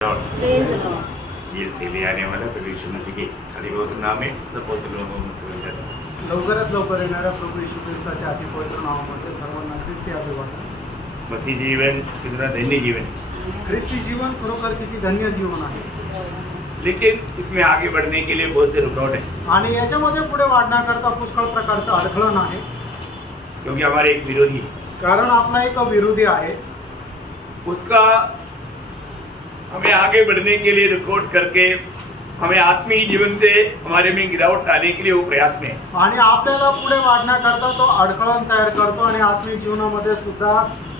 ये सीधे आने वाला प्रभु यीशु मसीह के अधिपवित्र नाम में पवित्र लोगों में सर्वजन लवकरात लवकर येणाऱ्या प्रभू येशू ख्रिस्ताच्या अतिपवित्र नावामध्ये सर्वांना ख्रिस्ती अभिवादन। मसीह जीवन कितना धन्य जीवन, ख्रिस्ती जीवन खरोखर किती धन्य जीवन आहे, लेकिन इसमें आगे बढ़ने के लिए बहुत से रुकावट है आणि याच्यामध्ये पुढे वाढण्याकरता पुष्कळ प्रकारचं अडखळण आहे, क्योंकि हमारे एक विरोधी है, कारण आपला एक विरोधी आहे, उसका हमें आगे बढ़ने के लिए रिकॉर्ड करके हमें आत्मीय जीवन से हमारे में गिरावट डालने के लिए वो प्रयास में है। आणि आपल्याला पुढे वाढण्याकरता तो अडखळण तयार करतो आणि आत्मिक जीवनामध्ये सुद्धा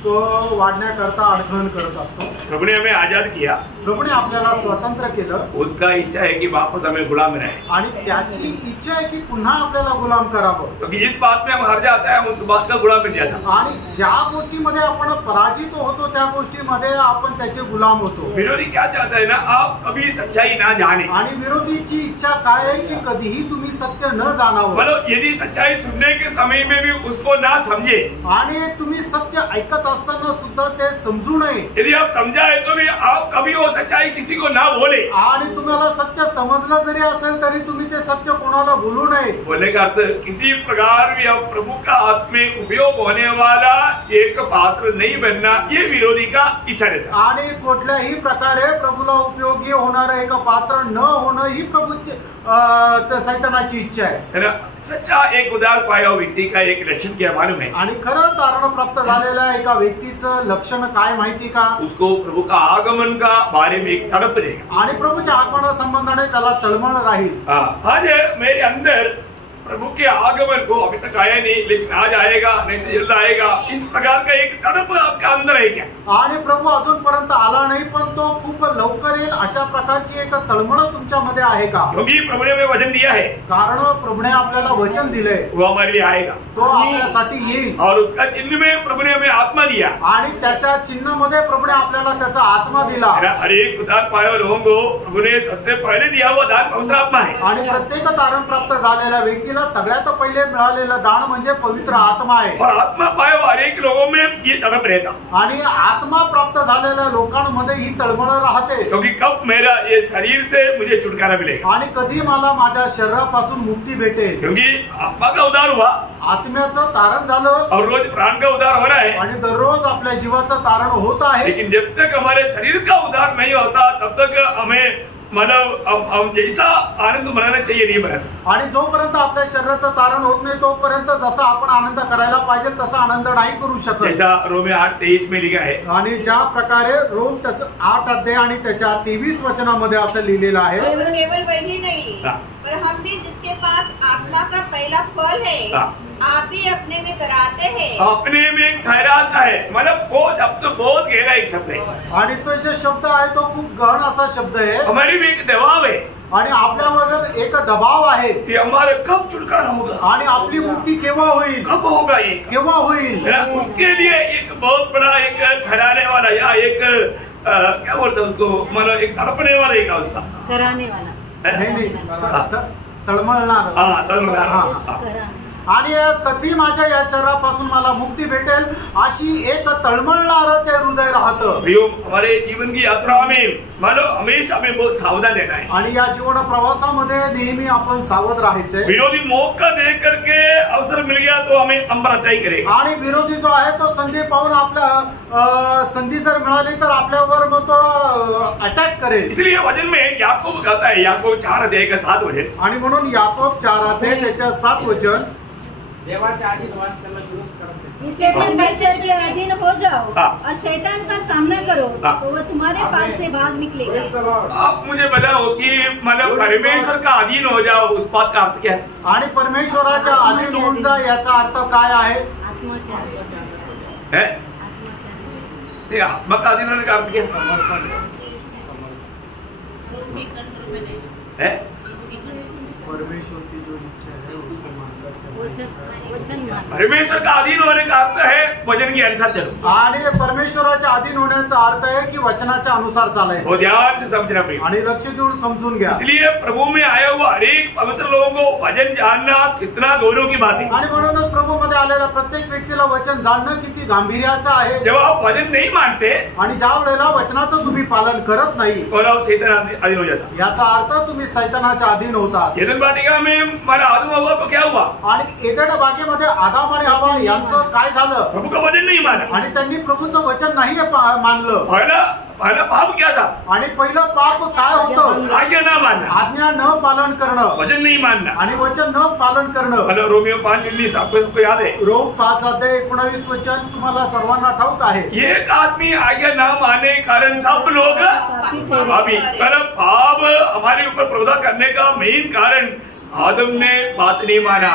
तो वाढण्याकरता अडखळण करत असतो। प्रभु ने हमें आजाद किया, प्रभूने आपल्याला स्वतंत्र केलं, उसका इच्छा है कि वापस हमें गुलाम बनाए, आणि त्याची इच्छा आहे की पुन्हा आपल्याला गुलाम करावं, क्योंकि जिस बात में हम हार जाता है हम उस बात का गुलाम बन जाता है। आणि ज्या गोष्टीमध्ये आपण पराजित होतो त्या गोष्टीमध्ये आपण त्याचे गुलाम होतो। विरोधी क्या चाहता है ना, आप कभी सच्चाई ना जाने, आणि विरोधीची इच्छा काय आहे की कधीही तुम्ही सत्य न जाणावं, मतलब यदि सच्चाई सुनने के समय में भी उसको ना समझे, आणि तुम्ही सत्य ऐकत असताना सुद्धा ते समजू नये, यदि आप समझाए तो भी आप कभी वो सच्चाई किसी को ना बोले, आणि तुम्हाला सत्य समजलं जरी असेल तरी तुम्ही ते सत्य कोणाला बोलू नये। बोलने का अर्थ किसी प्रकार भी अब प्रभु का हाथ में उपयोग होने वाला एक पात्र नहीं बनना, ये विरोधी का इच्छा रहता है। आणि कुठल्याही प्रकारे प्रभूला उपयोगी होणारं एक पात्र न होणं ही प्रभूची सैतानाची इच्छा आहे ना। सच्चा एक उदार पाया हुआ व्यक्ति का एक लक्षण क्या मालूम है? आणि खरं तारण प्राप्त झालेल्या एका व्यक्तीचं लक्षण काय माहिती का? उसको प्रभु का आगमन का बारे में एक तड़प रहेगा, आणि प्रभूच्या आगमना संबंधाने त्याला तळमळ राहील। आज मेरे अंदर प्रभु के आगमन को अभी तक आया नहीं, लेकिन आज आएगा, नहीं तो जल्द आएगा, इस प्रकार का एक तड़प आपका अंदर है क्या? आणि प्रभू अजूनपर्यंत आला नाही पण तो खूप लवकर येईल अशा प्रकारची एक तळमळ तुमच्यामध्ये आहे का? क्योंकि प्रभु ने हमें वचन दिया है, कारण प्रभूने आपल्याला वचन दिलंय, वो हमारे लिए आएगा, तो आपल्यासाठी येईल, और उसका चिन्ह में प्रभु ने हमें आत्मा दिया, आणि त्याच्या चिन्हामध्ये प्रभूने आपल्याला त्याचा आत्मा दिला। हर एक उदार पाए हुए लोगों को प्रभु ने सबसे पहले दिया हुआ दान पवित्र आत्मा है, आणि प्रत्येक तारण प्राप्त झालेल्या व्यक्तीला सगळ्यात पहिले मिळालेलं दान म्हणजे पवित्र आत्मा आहे, और आत्मा पाए हुए हर एक लोगों में ये तड़प रहता, आणि आत्मा प्राप्त झालेल्या लोकांमध्ये ही तळमळ राहते, क्योंकि कब मेरा ये शरीर से मुझे छुटकारा मिलेगा, आणि कधी मला माझ्या शरीरापासून मुक्ती भेटेल, क्योंकि आत्मा का उद्धार हुआ, आत्म्याचं तारण झालं, और रोज प्राण का उद्धार हो रहा है, आणि दररोज आपल्या जीवाचं तारण होत आहे, लेकिन जब तक हमारे शरीर का उद्धार नहीं होता तब तक हमें मतलब हम जैसा आनंद मनाना चाहिए नहीं मना सकते, आणि जोपर्यंत आपल्या शरीराचं तारण होत नाही तोपर्यंत जसा आपण आनंद करायला पाहिजे तसा आनंद नाही करू शकत। जैसा रोमे 8:23 में लिखा है, आणि ज्या प्रकारे रोम त्याचं 8 अध्याय आणि त्याच्या 23 वचनामध्ये असं लिहिलेलं आहे, केवल वही नहीं पर हम भी जिसके पास आत्मा का पहला फल है आप ही अपने में कराते हैं, अपने में खैराता है, मतलब वो शब्द बहुत गहरा एक शब्द है, आणि तो जो शब्द आहे तो खूप गहन असा शब्द आहे, हमारी भी एक दबाव है, आणि आपल्यावर एक दबाव आहे कि हमारे कब छुटकारा होगा, आणि आपली मुक्ती केव्हा होईल, कब होगा ये, केव्हा होईल, उसके लिए एक बहुत बड़ा एक खराने वाला या एक क्या बोलते हैं उसको, मतलब एक तड़पने वाला एक अवस्था, कराने वाला नाही तळमळणार, हाँ तड़पणार, आणि कधी माझ्या या शरीरापासून मला मुक्ती भेटेल अशी एक तळमळणार ते हृदय राहतं। हमारे जीवन की यात्रा में मानो हमेशा हमें बहुत सावधान रहना है, आणि या जीवन प्रवासामध्ये नेहमी आपण सावध राहायचंय, विरोधी मौका दे करके अवसर मिल गया तो हमें अंबरचाई करेगा, आणि विरोधी जो आहे तो संधी पाहून आपल्या संधी जर मिळाली तर आपल्यावर मग तो अटॅक करेल। इसलिए वचन में याकूब कहता है, याकूब 4 अध्याय का 7 वचन, आणि म्हणून याकूब 4 अध्याय त्याच्या 7 वचन, इसलिए परमेश्वर के अधीन हो जाओ और शैतान का सामना करो तो वह तुम्हारे पास से भाग निकलेगा। आप मुझे बताओ कि मतलब परमेश्वर का अधीन हो जाओ, उस बात का अर्थ क्या है? आणि परमेश्वराच्या अधीन होऊन जा याचा अर्थ काय आहे? आत्महत्या है आत्मा का अधीन होने का अर्थ क्या है? परमेश्वर की जो इच्छा है उसको मानकर वचन मान. परमेश्वर का अधीन होने का अर्थ है वचन के अनुसार चलो. आणि परमेश्वराच्या अधीन होण्याचा अर्थ आहे की वचनाच्या अनुसार चालायचं. वो ध्यान से समझना प्रिय. आणि लक्ष देऊन समजून घ्या. इसलिए प्रभु में आया हुआ हर एक पवित्र लोगों को वचन जानना कितना गौरव की बात है. आणि म्हणूनच प्रभू मध्ये आलेल्या प्रत्येक व्यक्तीला वचन जाणणं किती गांभीर्याचं आहे. जब आप वचन नहीं मानते आणि ज्या वेळेला वचनाचं तुम्ही पालन करत नाही और आप शैतान अधीन हो जाता. याचा अर्थ तुम्ही सैतानाच्या अधीन होतात. एदन वाटिका में हमारा आदम हव्वा को क्या हुआ? आणि एदेड बागेमध्ये आदाम आणि हवा यांचं काय झालं? प्रभु का वचन नहीं माना आणि त्यांनी प्रभूचं वचन नाही मानलं. पहला पाप क्या था? आणि पहिलं पाप काय होतं? आज्ञा न मानना, आज्ञा न पालन करणं, वचन नहीं मानना. आणि वचन न पालन करणं. हेलो रोमियो 5:19 आपको याद है? रोम 5:19 वचन तुम्हाला सर्वांना ठाऊक आहे. एक आदमी आज्ञा न माने कारण सब लोग पापी. पाप हमारे ऊपर प्रभुता करने का मेन कारण आदम ने बात नहीं माना.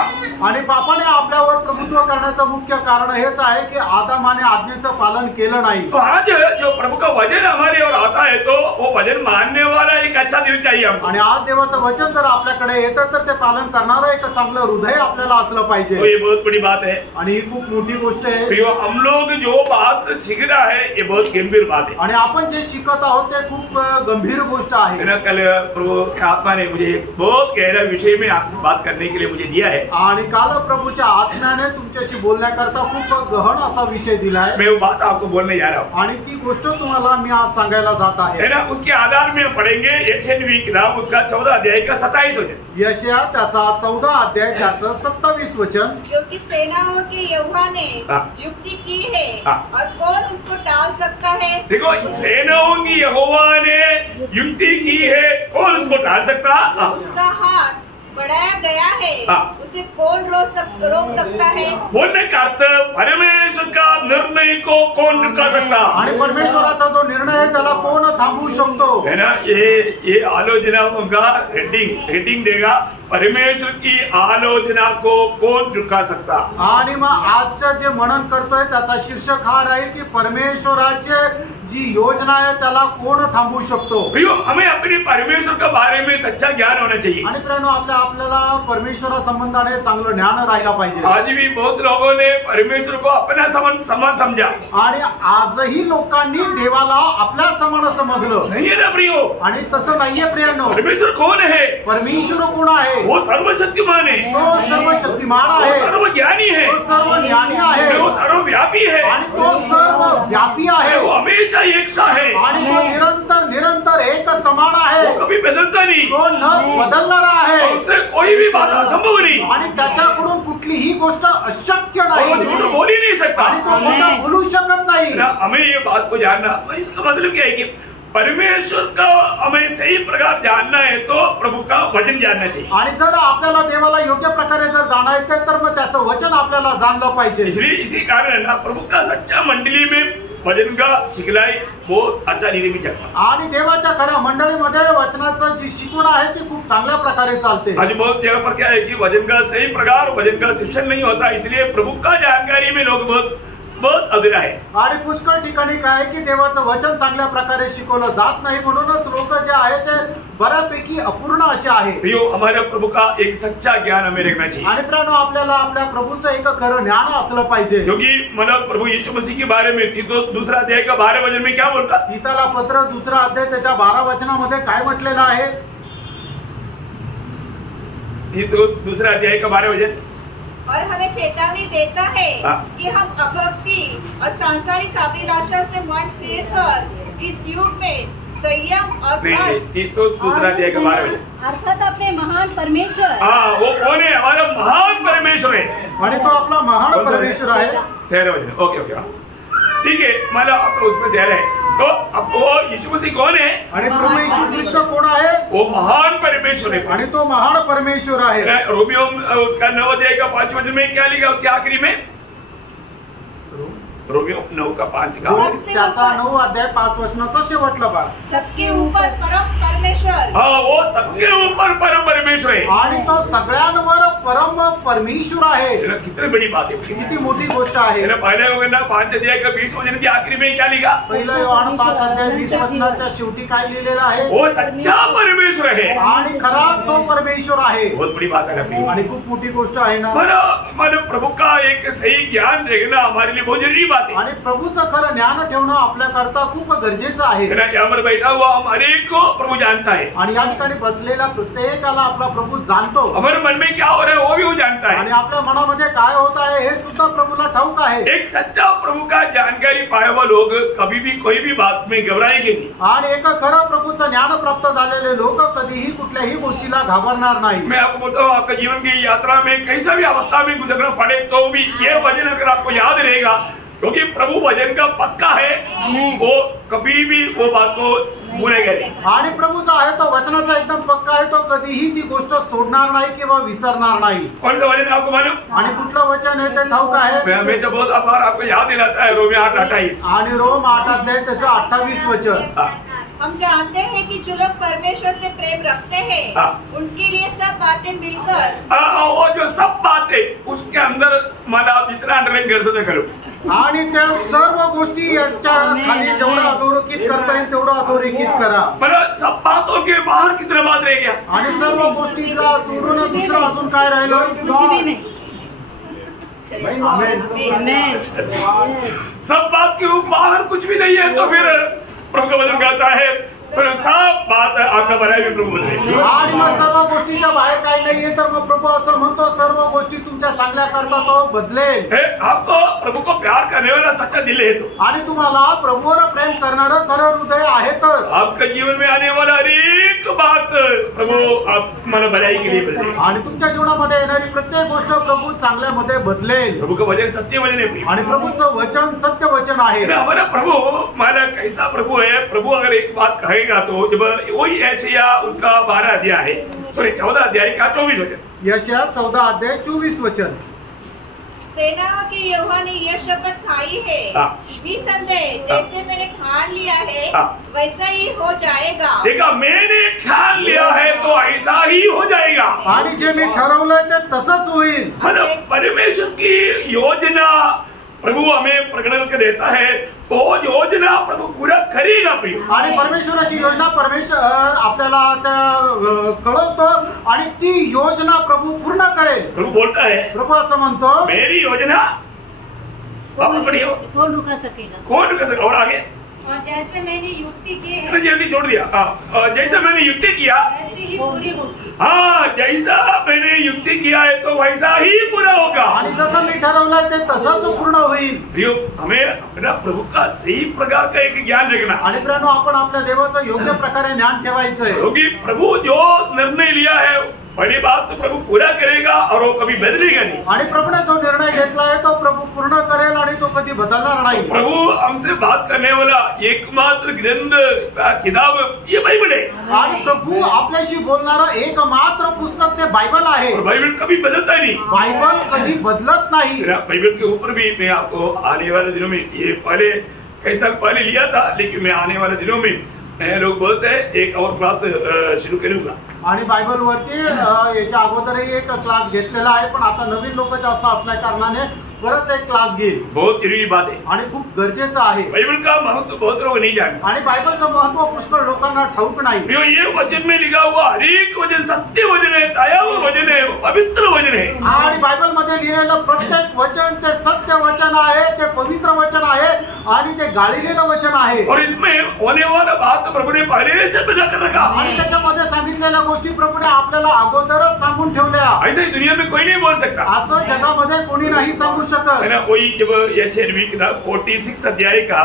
आणि पापाने आपल्यावर प्रभुत्व करण्याचं मुख्य कारण हेच आहे की आदामाने आज्ञेचं पालन केलं नाही. तो आज जो प्रभु का वचन हमारे और आता है तो वो वचन मानने वाला एक अच्छा दिल चाहिए हमको. आणि आज देवाचं वचन जर आपल्याकडे येतं तर ते पालन करणारं एक चांगलं हृदय आपल्याला असलं पाहिजे. तो ये बहुत बड़ी बात है. आणि ही खूप मोठी गोष्ट आहे. प्रियो, हम लोग जो बात सीख रहा है ये बहुत गंभीर बात है. आणि आपण जे शिकत आहोत ते खूप गंभीर गोष्ट आहे. कल प्रभु की आत्मा ने मुझे एक बहुत गहरा विषय में आपसे बात करने के लिए मुझे दिया है. आणि काल प्रभूच्या आत्म्याने तुमच्याशी बोलण्याकरता खूप गहन असा विषय दिलाय. मैं वो बात आपको बोलने जा रहा हूँ. आणि ती गोष्ट तुम्हाला मी आज सांगायला जात आहे. है ना. उसके आधार में पढ़ेंगे यशायाह किताब उसका 14 अध्याय का 27 वचन. यशायाह त्याचा 14 अध्याय त्याचं 27 वचन. जो कि सेनाओं के यहोवा ने युक्ति की है और कौन उसको टाल सकता है? देखो, सेनाओं की यहोवा ने युक्ति की है, कौन उसको टाल सकता? उसका हाथ बढ़ाया गया है, उसे कौन रोक सकता है? बोलने का अर्थ परमेश्वर का निर्णय को कौन रुका सकता? आणि परमेश्वराचा जो निर्णय आहे त्याला कोण थांबवू शकतो? है ना. ये आलोचनाओं का हेडिंग देगा, परमेश्वर की आलोचना को कौन रुका सकता? आणि मग आजचं जे मनन करतोय त्याचा शीर्षक हा राहील की परमेश्वराचे जी योजना आहे त्याला कोण थांबवू शकतो? हमें अपने परमेश्वर के बारे में सच्चा ज्ञान होना चाहिए. आणि प्रेरणा आपल्याला परमेश्वरा संबंधाने चांगलं ज्ञान राहिला पाहिजे. आज भी बहुत लोगों ने परमेश्वर को अपना समान समझा. आणि आजही लोकांनी देवाला आपल्या समान समजलं. नहीं है ना प्रियो? आणि तसं नाहीये प्रियांनो. परमेश्वर कौन है? परमेश्वर कोण आहे? वो सर्वशक्तिमान है, तो सर्वशक्तिमान आहे, वो सर्वज्ञानी है, तो सर्वज्ञानी आहे, वो सर्वव्यापी है, आणि तो सर्वव्यापी आहे, वो हमेशा एक सा है, आणि तो निरंतर एक समान आहे, वो कभी बदलता नहीं, तो न बदलणारा आहे, उससे कोई भी बात असंभव नहीं, आणि त्याच्याकडून कुठलीही गोष्ट अशक्य वो नाही, झूठ बोल ही नहीं सकता. आणि तो खोटं बोलू शकत नाही. हमें ये बात को जानना, इसका मतलब क्या है कि परमेश्वर का हमें सही प्रकार जानना है तो प्रभु का वचन जानना चाहिए. आणि जर आपल्याला देवाला योग्य प्रकारे जर जाणायचं तर मग त्याचं वचन आपल्याला जाणलं पाहिजे. इसलिए इसी कारण ना प्रभु का सच्चा मंडली में वचन का सिखलाई बहुत अच्छा रीति में चलता. आणि देवाच्या खऱ्या मंडळीमध्ये वचनाचं जी शिकवण आहे ती खूप चांगल्या प्रकारे चालते. आज बहुत जगह पर क्या है कि वचन का सही प्रकार वचन का शिक्षण नहीं होता, इसलिए प्रभु का जानकारी में लोग बहुत अधूरा है. आणि पुष्कळ ठिकाणी काय की देवाचं वचन चांगल्या प्रकारे शिकवलं जात नाही, म्हणूनच लोक जे आहे ते बऱ्यापैकी अपूर्ण असे आहे. प्रियो, हमारे प्रभु का एक सच्चा ज्ञान हमें रखना चाहिए. आणि प्रियानो, आपल्याला आपल्या प्रभूचं एक खरं ज्ञान असलं पाहिजे. क्योंकि मतलब प्रभु यीशु मसीह के बारे में तीतुस 2 अध्याय का 12 वचन में क्या बोलता? तीतला पत्र 2 अध्याय त्याच्या 12 वचनामध्ये काय म्हटलेलं आहे? तीतुस 2 अध्याय का 12 वचन. और हमें चेतावनी देता है कि हम अभक्ति और सांसारिक अभिलाषा से मन फेर कर इस युग में संयम और तीतुस 2 अध्याय का 12 वचन. अर्थात अपने महान परमेश्वर. वो कौन है? हमारा महान परमेश्वर है. आणि तो आपला महान परमेश्वर आहे. 13 वचन. ओके ठीक है, मतलब आपको उसमें ध्यान है. तो अब वो यीशु मसीह कौन है? आणि प्रभू येशू ख्रिस्त कोण आहे? वो महान परमेश्वर है. आणि तो महान परमेश्वर आहे. रोमियो उसका 9 अध्याय का 5 वचन में क्या लिखा उसके आखिरी में? रोमियो 9:5 का त्याचा 9 अध्याय 5 वचनाचा शेवटला भाग. सबके ऊपर परम परमेश्वर, हाँ वो सबके ऊपर परम परमेश्वर है आणि तो सगळ्यांवर परम परमेश्वर आहे. कितनी बड़ी बात है, किती मोठी गोष्ट आहे. पहले 5 अध्याय का 20 वचन की आखिरी में क्या लिखा? पहिलं योहान 5 अध्याय 20 वचनाच्या शेवटी काय लिहिलेलं आहे? वो सच्चा परमेश्वर है आणि खरा तो परमेश्वर आहे. बहुत बड़ी बात है आणि खूप मोठी गोष्ट आहे ना. मन प्रभु का एक सही ज्ञान रखना हमारे लिए बहुत जरूरी बात है. आणि प्रभूचं खरं ज्ञान ठेवणं आपल्याकरता खूप गरजेचं आहे. यहाँ पर बैठा हुआ हम हरेक को प्रभु जानता है आणि या ठिकाणी बसलेला प्रत्येकाला आपला प्रभू जाणतो. हमारे मन में क्या हो रहा है वो भी वो जानता है आणि आपल्या मनामध्ये काय होत आहे हे सुद्धा प्रभूला ठाऊक आहे. एक सच्चा प्रभु का जानकारी पाए हुआ लोग कभी भी कोई भी बात में घबराएंगे नहीं. आणि एक खरं प्रभूचं ज्ञान प्राप्त झालेले लोक कधीही कुठल्याही गोष्टीला घाबरणार नाही. मैं आपको बोलता हूँ, आपका जीवन की यात्रा में कैसा भी अवस्था में गुजरना पड़े तो भी ये वचन अगर आपको याद रहेगा, क्योंकि प्रभु वचन का पक्का है, वो कभी भी वो बात को भूलेगा नहीं. आणि प्रभूचा आहे तो वचनाचा एकदम पक्का आहे, तो कधीही ती गोष्ट सोडणार नाही किंवा विसरणार नाही. कौन सा वचन आपको मालूम? आणि कुठलं वचन आहे ते ठाऊक आहे. मैं हमेशा बहुत बार आपको याद दिलाता है रोमियो 8:28. आणि रोम 8 अध्याय त्याचं 28 वचन. हम जानते हैं कि जो लोग परमेश्वर से प्रेम रखते हैं उनके लिए सब बातें मिलकर, वो जो सब बातें उसके अंदर मला आप जितना अंडरलाइन कर सकते करो. आणि त्या सर्व गोष्टी याच्या खाली जेवढं अधोरेखित करता येईल तेवढं अधोरेखित करा. मतलब सब बातों के बाहर कितना बात रह गया? आणि सर्व गोष्टीला सोडून दुसरं अजून काय राहिलं? कुछ भी नहीं. सब बात के बाहर कुछ भी नहीं है, तो फिर प्रभु का वचन कहता है सब बात आपका भला भी प्रभू बोलते. आणि मग सर्व गोष्टीच्या बाहेर काही नाहीये तर मग प्रभू असं म्हणतो सर्व गोष्टी तुमच्या चांगल्या करता तो बदलेल. आपको प्रभु को प्यार करने वाला सच्चा दिल है तो, आणि तुम्हाला प्रभूवर प्रेम करणारं खरं हृदय आहे तर आपका जीवन में आने वाला हर एक बात प्रभु आप मन भलाई के लिए बदले. आणि तुमच्या जीवनामध्ये येणारी प्रत्येक गोष्ट प्रभू चांगल्यामध्ये बदलेल. प्रभु का वचन सत्य वचन है आणि प्रभूचं वचन सत्य वचन आहे. हमारा प्रभु हमारा कैसा प्रभु है? प्रभु अगर एक बात कहेगा तो जब वही ऐसिया उसका 12 अध्याय है, सॉरी 14 अध्याय का 24 वचन. यशाया 14 अध्याय 24 वचन. सेनाओं की यहोवा ने यह शपथ खाई है, निसंदेह जैसे मैंने ठान लिया है वैसा ही हो जाएगा. देखा, मैंने ठान लिया है तो ऐसा ही हो जाएगा. आणि जे मी ठरवलंय ते तसंच होईल. मतलब परमेश्वर की योजना प्रभु हमें प्रकट करके देता है, वो योजना प्रभु पूरा करेगा. प्रिय, आणि परमेश्वराची योजना परमेश्वर आपल्याला कळवतो आणि ती योजना प्रभू पूर्ण करेल. प्रभु बोलता है, प्रभू असं म्हणतो मेरी योजना आप पढ़िए, कौन रुका सकेगा? कौन कर सकेगा? और आगे और जैसे मैंने युक्ति की है, जल्दी छोड़ दिया. जैसा मैंने युक्ति किया वैसी ही पूरी होगी. हाँ, जैसा मैंने युक्ति किया है तो वैसा ही पूरा होगा. आणि जसं मी ठरवलंय ते तसंच पूर्ण होईल. प्रियो, हमें अपना प्रभु का सही प्रकार का एक ज्ञान रखना. आणि प्रियानो, आपण आपल्या देवाचं योग्य प्रकारे ज्ञान ठेवायचंय. क्योंकि प्रभु जो निर्णय लिया है बड़ी बात तो प्रभु पूरा करेगा और वो कभी बदलेगा नहीं. आणि प्रभूने जो निर्णय घेतलाय तो प्रभू पूर्ण करेल आणि तो कधी बदलणार नाही. प्रभु हमसे बात करने वाला एकमात्र ग्रंथ किताब ये बाइबल है. आणि प्रभू आपल्याशी बोलणारं एकमात्र पुस्तक ते बायबल आहे. और बाइबल कभी बदलता नहीं. बायबल कधी बदलत नाही. बाइबल के ऊपर भी मैं आपको आने वाले दिनों में, ये पहले कई साल पहले लिया था, लेकिन मैं आने वाले दिनों में लोग बोलते हैं एक और क्लास शुरू करूंगा. आणि बायबल वरती याच्या अगोदरही एक क्लास घेतलेला आहे, पण आता नवीन लोक जास्त असल्या कारणाने परत एक क्लास घेईल. बहुत जरूरी बात है. आणि खूप गरजेचं आहे. बाइबल का महत्व बहुत लोग नहीं जानते. आणि बायबलचं महत्व पुष्कळ लोकांना ठाऊक नाही. ये वचन में लिखा हुआ हर एक वचन सत्य वचन है, दया वचन है, पवित्र वचन है. आणि बायबल मध्ये लिहिलेलं प्रत्येक वचन ते सत्य वचन आहे, ते पवित्र वचन आहे आणि ते गाळलेलं वचन आहे. और इसमें होने वाला बात प्रभु ने पहले से बता कर रखा. आणि त्याच्यामध्ये सांगितलेल्या गोष्टी प्रभूने आपल्याला अगोदरच सांगून ठेवल्या. ऐसा ही दुनिया में कोई नहीं बोल सकता. असं जगामध्ये कोणी नाही सांगू शकत. है ना. वही जब यशायाह नबी किताब 46 अध्याय का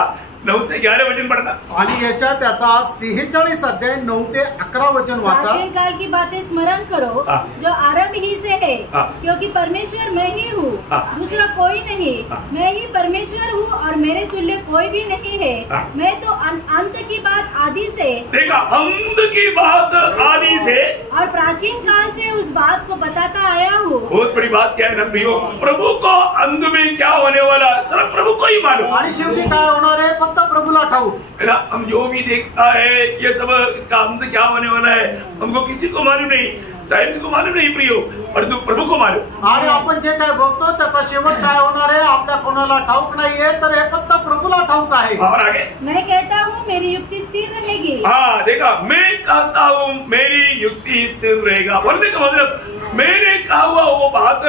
9 से 11 वचन पढ़ना। आणि यशा त्याचा 46 अध्याय 9 ते 11 वचन वाचा। प्राचीन काल की बातें स्मरण करो जो आरंभ ही से है, क्योंकि परमेश्वर मैं ही हूँ, दूसरा कोई नहीं। मैं ही परमेश्वर हूँ और मेरे तुल्य कोई भी नहीं है। मैं तो अंत की बात आदि से, देखा, अंत की बात आदि से और प्राचीन काल से उस बात को बताता आया हूँ। बहुत बड़ी बात क्या है ना प्रियो, प्रभु को अंत में क्या होने वाला सिर्फ प्रभु को ही मालूम। आणि शेवटी काय होणार आहे फक्त प्रभूला ठाऊक है ना। हम जो भी देखता है ये सब इसका अंत क्या होने वाला है हमको किसी को मालूम नहीं, साइंस को मालूम नहीं प्रियो, परंतु प्रभु को मालूम। आणि आपण जे काय बघतो त्याचा शेवट काय होणार आहे आपल्या कोणाला ठाऊक नाहीये, तर हे फक्त प्रभूला ठाऊक आहे। और आगे मैं कहता हूँ मेरी युक्ति स्थिर रहेगी। हाँ देखा, मैं कहता हूँ मेरी युक्ति स्थिर रहेगा। बोलने का मतलब मैंने कहा हुआ वो बात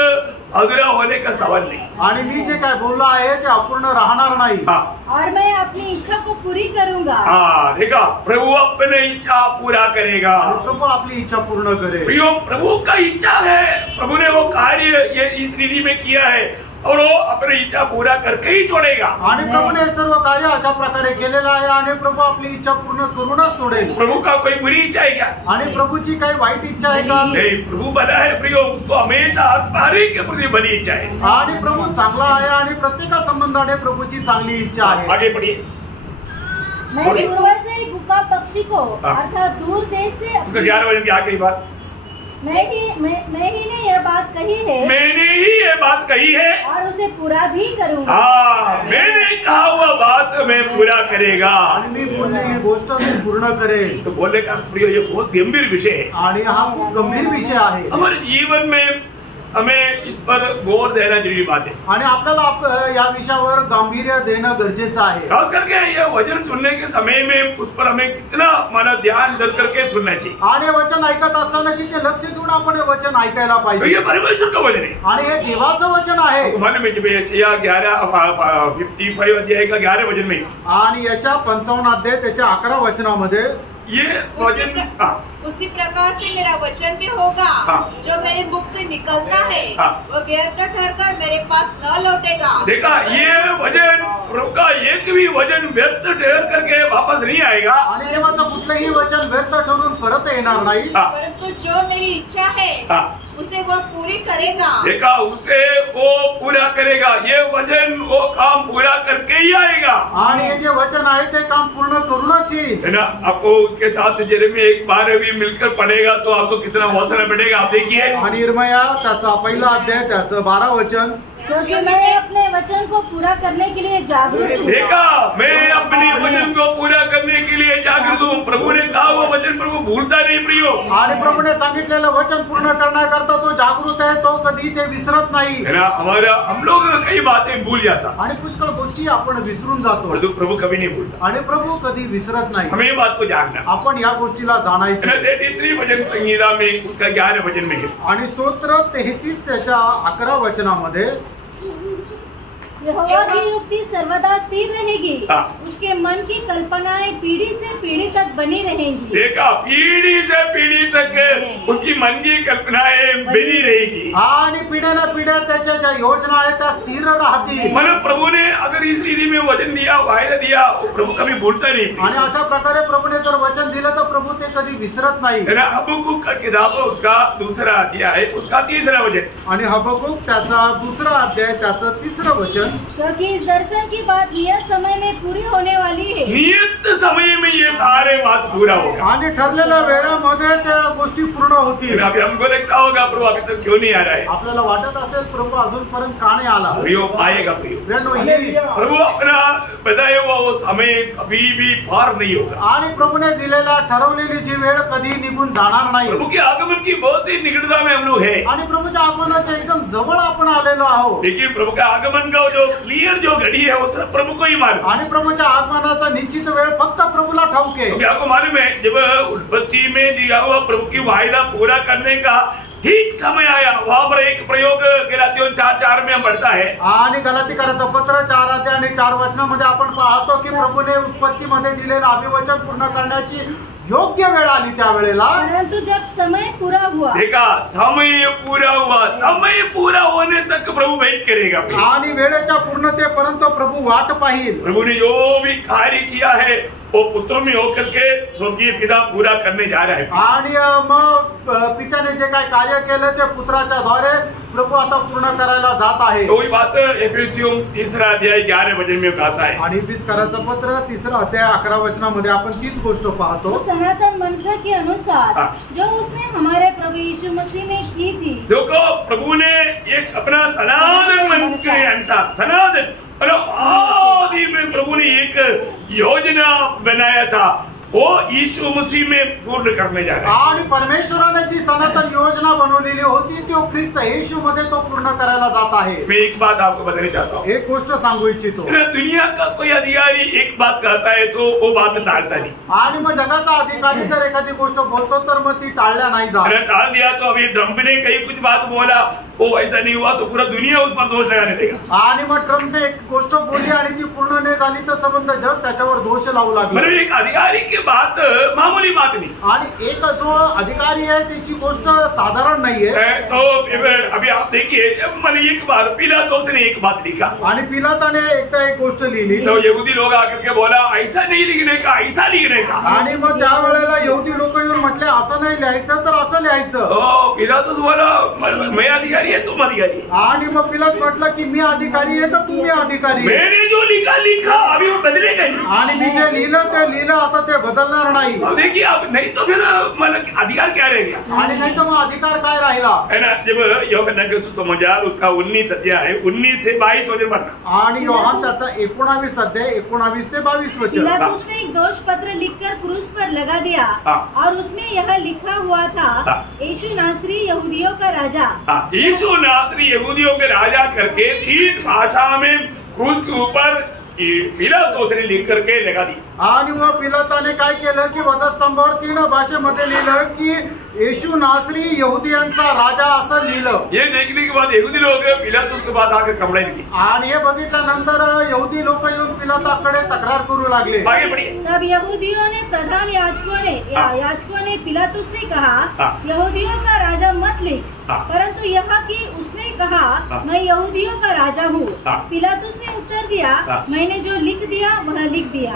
अधूरा होने का सवाल नहीं। आणि मी जे काय बोललो आहे ते अपूर्ण राहणार नाही। और मैं अपनी इच्छा को पूरी करूंगा। हाँ देखा, प्रभु अपनी इच्छा पूरा करेगा। प्रभु आपली इच्छा पूर्ण करेल। प्रियो, प्रभु का इच्छा है, प्रभु ने वो कार्य ये इस रीति में किया है और वो अपनी इच्छा पूरा करके ही छोड़ेगा। आणि प्रभूने सर्व कार्य अशा प्रकारे केलेलं आहे आणि प्रभू आपली इच्छा पूर्ण करूनच सोडेल। प्रभु का कोई बुरी इच्छा है क्या? आणि प्रभूची काही वाईट इच्छा आहे का? नहीं, प्रभु भला है प्रियो, उसको हमेशा हर एक के प्रति भली इच्छा है। आणि प्रभू चांगला आहे आणि प्रत्येका संबंधाने प्रभूची चांगली इच्छा आहे। आगे पढ़िए। मैं पूर्व से गुफा पक्षी को अर्थात दूर देश से 11 वचन की आखिरी बात, मैं ही ने यह बात कही है, मैंने ही ये बात कही है और उसे पूरा भी करूंगा। हाँ, मैंने कहा हुआ बात मैं पूरा करेगा। आणि मी बोललेली गोष्ट मी पूर्ण करेल। तो बोलने का प्रिय ये बहुत गंभीर विषय है आणि हा खूप गंभीर विषय आहे। हमारे जीवन में हमें इस पर गौर देना जरूरी बात है आणि आपल्याला या विषयावर गांभीर्य देणं गरजेचं आहे। खास करके ये वचन सुनने के समय में उस पर हमें कितना माना ध्यान दे करके सुनना चाहिए। आणि वचन ऐकत असताना किती लक्ष देऊन आपण हे वचन ऐकायला तो पाहिजे। ये परमेश्वर का वचन है आणि हे देवाचं वचन आहे। मालूम है जब यशायाह 55 अध्याय का 11 वचन में आणि यशा 55 अध्याय त्याच्या 11 वचनामध्ये ये वचन उसी प्रकार से मेरा वचन भी होगा जो मेरे मुख से निकलता है वो व्यर्थ ठहरकर मेरे पास न लौटेगा। देखा, ये वचन प्रभु का एक भी वचन व्यर्थ ठहर करके वापस नहीं आएगा। आणि देवाचं कुठलंही वचन व्यर्थ ठरून परत येणार नाही, परंतु जो मेरी इच्छा है उसे वो पूरी करेगा। देखा, उसे वो पूरा करेगा। ये वचन वो काम पूरा करके ही आएगा। आणि हे जे वचन आहे ते काम पूर्ण करूनच येईल। है ना। आपको उसके साथ यिर्मयाह एक बार भी मिलकर पढ़ेगा तो आपको कितना हौसला बढ़ेगा। आप देखिए, आणि यिर्मयाह त्याचा पहिला अध्याय त्याचं 12 वचन, क्योंकि मैं अपने वचन को पूरा करने के लिए जागरूक हूँ। देखा, मैं अपने वचन को पूरा करने के लिए जागृत हूँ। प्रभु ने कहा वो वचन प्रभु भूलता नहीं प्रियो। आणि प्रभूने सांगितलेलं वचन पूर्ण करण्याकरता तो जागृत आहे, तो कधी ते विसरत नाही। है ना। हम लोग कई बातें भूल जाता आणि पुष्कळ गोष्टी आपण विसरून जातो, परंतु प्रभु कभी नहीं भूलता। आणि प्रभू कधी विसरत नाही। हमें बात को जानना, आपण या गोष्टीला जाणायचं। 33 वचन संहिता में उसका 11 वचन में है। आणि स्तोत्र 33 त्याच्या 11 वचनामध्ये, यहोवा की युक्ति सर्वदा स्थिर रहेगी, उसके मन की कल्पनाएं पीढ़ी से पीढ़ी तक बनी रहेंगी। देखा, पीढ़ी से पीढ़ी तक उसकी मन की कल्पनाएं बनी रहेगी। आणि पिढ्याला पिढ्या त्याच्या ज्या योजना आहेत त्या स्थिर राहतील। मतलब प्रभु ने अगर इस रीति में वचन दिया, वायदा दिया, प्रभु कभी भूलता नहीं। आणि अशा प्रकारे प्रभूने जर वचन दिलं तर प्रभू ते कधी विसरत नाही। हबक्कुक का किताब उसका दूसरा अध्याय उसका 3रा वचन, आणि हबक्कुक त्याचा 2रा अध्याय त्याचं 3रं वचन, क्योंकि इस दर्शन की बात नियत समय में पूरी होने वाली है। नियत समय में ये सारे बात पूरा होगा। आणि ठरलेल्या वेळामध्ये त्या गोष्टी पूर्ण होतील। अभी हमको लगता होगा प्रभु अभी तक क्यों नहीं आ रहा है। आपल्याला वाटत असेल प्रभू अजूनपर्यंत का नाही आला। प्रियो, आएगा प्रियो। प्रभू प्रभु अपना बताया हुआ वो समय कभी भी पार नहीं होगा। आणि प्रभूने दिलेला ठरवलेली जी वेळ कधी निघून जाणार नाही। प्रभु के आगमन की बहुत ही निकटता में हम लोग है। आणि प्रभूच्या आगमनाच्या एकदम जवळ आपण आलेलो आहोत। लेकिन प्रभु का आगमन का जो क्लियर जो घड़ी है वो सिर्फ प्रभु को ही मालूम। आणि प्रभूच्या आगमनाचा निश्चित वेळ फक्त प्रभूला ठाऊक आहे। तो आपको मालूम है जब उत्पत्ति में दिया हुआ प्रभु की वायदा पूरा करने का ठीक समय आया, वहां पर एक प्रयोग गलातियों 4:4 में बढ़ता है। आणि गलातीकराचं पत्र 4 अध्याय आणि 4 वचनामध्ये आपण पाहतो की प्रभूने उत्पत्तीमध्ये दिलेलं अभिवचन पूर्ण करण्याची योग्य वेळ आली त्यावेळेला। परंतु जब समय पूरा हुआ, देखा समय पूरा हुआ, समय पूरा होने तक प्रभु वेट करेगा। आणि वेळेच्या पूर्णतेपर्यंत प्रभू वाट पाहिल। प्रभु ने जो भी कार्य किया है वो पुत्र में होकर के स्वर्गीय पिता पूरा करने जा रहा है। आणि मग पित्याने जे काय कार्य केलं ते पुत्राच्या द्वारे प्रभू आता पूर्ण करायला जात आहे। वही बात एफेसियों 3 अध्याय 11 वचन में कहता है। आणि एफिसकराचं पत्र 3 अध्याय 11 वचनामध्ये आपण तीच गोष्ट पाहतो। सनातन मनसा के अनुसार जो उसने हमारे प्रभु यीशु मसीह में की थी। देखो प्रभु ने एक अपना सनातन मन के अनुसार, सनातन आदि में प्रभु ने एक योजना बनाया था, वो यीशु मसीह में पूर्ण करने जा रहा है। आणि परमेश्वराने जी सनातन योजना बनवलेली होती तो ख्रिस्त येशू मध्ये तो पूर्ण करायला जात आहे। मैं एक बात आपको बताना चाहता हूँ, एक गोष्ट सांगू इच्छितो। दुनिया का कोई अधिकारी एक बात कहता है तो वो बात टालता नहीं। आणि मग जगाचा अधिकारी जर एखादी गोष्ट बोलतो तर मग ती टाळल्या नाही जात। अरे टाल दिया तो अभी ट्रम्प ने कहीं कुछ बात बोला, वो ऐसा नहीं हुआ तो पूरा दुनिया उस पर दोष लगाने देगा। आणि मग ट्रम्पने एक गोष्ट बोलली आणि ती पूर्ण नाही झाली तर संबंध जग त्याच्यावर दोष लावू लागले। मतलब एक अधिकारी की बात मामूली बात नहीं। आणि एक जो अधिकारी आहे त्याची गोष्ट साधारण नाहीये। तो अभी आप देखिए, मैंने एक बार पिलातुस ने एक बात लिखा आणि पिलाताने एकदा एक गोष्ट लिहिली। तो यहूदी लोग आकर के बोला ऐसा नहीं लिखने का, ऐसा लिखने का। आणि मग त्यावेळेला यहूदी लोक येऊन म्हटले असं नाही लिहायचं तर असं लिहायचं। तो पिलातुस बोला मैं अधिकारी है, तुम अधिकारी है। आणि मग पिलात म्हटलं की मी अधिकारी आहे तर तुम्ही अधिकारी। मैंने जो लिखा अभी वो बदलेगा नहीं। आणि मी जे लिहिलं ते लिहिलं, आता ते बदलणार नाही। अब देखिए अब नहीं तो फिर मतलब अधिकार क्या रह गया? आणि नाही तर मग अधिकार काय राहिला? है ना, जब यूहन्ना के सुसमाचार उसका 19 अध्याय है, 19 से 22 वचन पढ़ना। आणि योहान त्याचा 19 अध्याय 19 ते 22 वचन। पिलातुस ने एक दोष पत्र लिखकर क्रूस पर लगा दिया और उसमें यह लिखा हुआ था, यीशु नासरी यहूदियों का राजा। यीशु नासरी यहूदियों के राजा करके 3 भाषा में क्रूस के ऊपर पिलातुस ने लिख करके लगा दी। आणि मग पिलाताने काय केलं की वधस्तंभावर 3 भाषेमध्ये लिहिलं की येशू नासरी यहुदियांचा राजा असं लिहिलं। ये देखने के बाद यहूदी लोग पिलातुस के पास आकर कंप्लेंट की। आणि हे बघितल्यानंतर यहुदी लोक येऊन पिलाताकडे तक्रार करू लागले। आगे बढ़िए। तब यहूदियों ने प्रधान याजकों ने पिलातुस से कहा, यहूदियों का राजा मत लिख, परंतु यह कि उसने कहा मैं यहूदियों का राजा हूँ। पिलातुस ने उत्तर दिया, मैंने जो लिख दिया वह लिख दिया।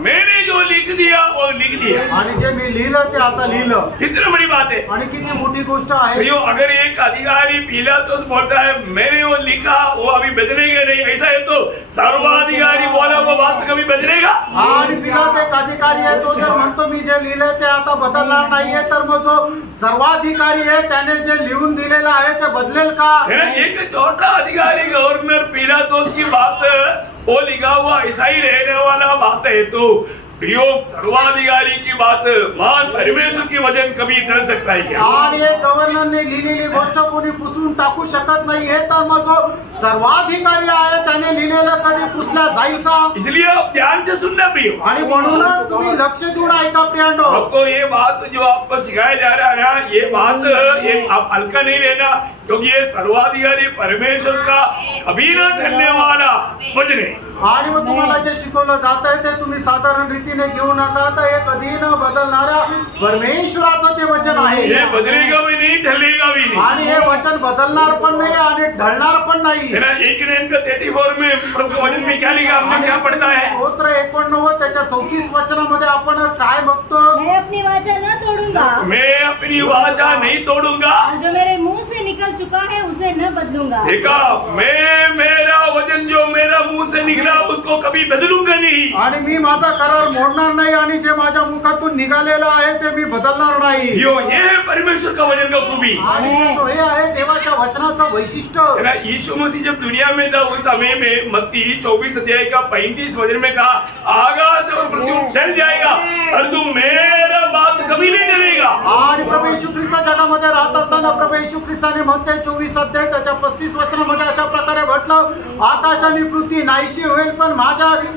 मैंने जो लिख दिया वो लिख दिया। आणि जे मी लिहिलं ते आता लिहिलं। कितनी बड़ी बात है आणि किती मोठी गोष्ट आहे। तो अगर एक अधिकारी पिलातुस बोलता है मैंने वो लिखा वो अभी बदलेगा नहीं, ऐसा है तो सर्वाधिकारी बोला वो बात कभी बदलेगा? आणि पिलात एक अधिकारी आहे, तो जर म्हणतो मी जे लिहिलंय ते आता बदलणार नाहीये तर मग जो सर्वाधिकारी आहे त्याने जे लिहून दिलेलं आहे ते बदलेल का? एक छोटा अधिकारी गवर्नर पिलातुस की बात वो लिखा हुआ ऐसा ही रहने वाला बात है तो सर्वाधिकारी की बात महान परमेश्वर की वजन कभी टल सकता है क्या? आणि एक गव्हर्नरने लिहिलेली गोष्ट कोणी पुसून टाकू शकत नाहीये तर मग जो सर्वाधिकारी आहे त्याने लिहिलेलं कधी पुसला जाईल का? इसलिए आप ध्यान से सुनना प्रियो। आणि म्हणूनच तुम्ही लक्ष देऊन ऐका प्रियांनो। आपको ये बात जो आपको सिखाया जा रहा है ना, ये बात ये आप हल्का नहीं लेना, क्योंकि ये सर्वाधिकारी परमेश्वर का कभी न ठहरने वाला वचन है। आणि मग तुम्हाला जे शिकवलं जात आहे ते तुम्ही साधारण रीतीने घेऊ नका, तर हे कधी न बदलणाऱ्या परमेश्वराचं ते वचन आहे। ये बदलेगा भी नहीं, ढलेगा भी नहीं। आणि हे वचन बदलणार पण नाही आणि ढळणार पण नाही। 1:34 में प्रभु वचन में क्या लिखा, हमने क्या पढ़ता है? स्तोत्र 89 त्याच्या 34 वचनामध्ये आपण काय बघतो? मैं अपनी वाचा न तोड़ूंगा, मैं अपनी वाचा नहीं तोड़ूंगा, और जो मेरे मुंह से निकल चुका है उसे न बदलूंगा। देखा, मैं मेरा वचन जो मेरा मुंह से निकला उसको कभी बदलूंगा नहीं। आणि मी माझा करार मोडणार नाही आणि जे माझ्या मुखातून निघालेलं आहे ते मी बदलणार नाही। ये परमेश्वर का वचन का खूबी। आणि तो हे आहे देवाच्या वचनाचं वैशिष्ट्य। यीशु मसीह जब दुनिया में था उस समय में मत्ती 24 अध्याय का 35 वचन में कहा, आकाश और पृथ्वी टल जाएगा और तुम मेरा बात कभी नहीं टलेगा। आणि प्रभू येशू ख्रिस्त जगामध्ये राहत असताना प्रभू येशू ख्रिस्ताने म्हणते 24 अध्याय त्याच्या 35 वचनामध्ये अशा प्रकारे म्हटलं, आकाश आणि पृथ्वी नाहीशी होईल पण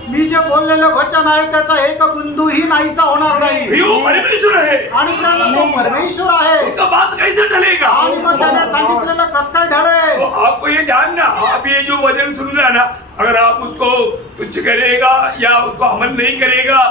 मी जे बोललेलं वचन आहे त्याचा एक बिंदूही नाहीसा होणार नाही. परमेश्वर आहे आणि तो परमेश्वर आहे. उसका बात कैसे ढलेगा? आणि मग त्याने सांगितलेलं कसं काय ढळे. तो आपको ये जानना, आप ये जो वचन सुन रहे हैं ना, अगर आप उसको तुच्छ करेगा या उसको अमल नहीं करेगा,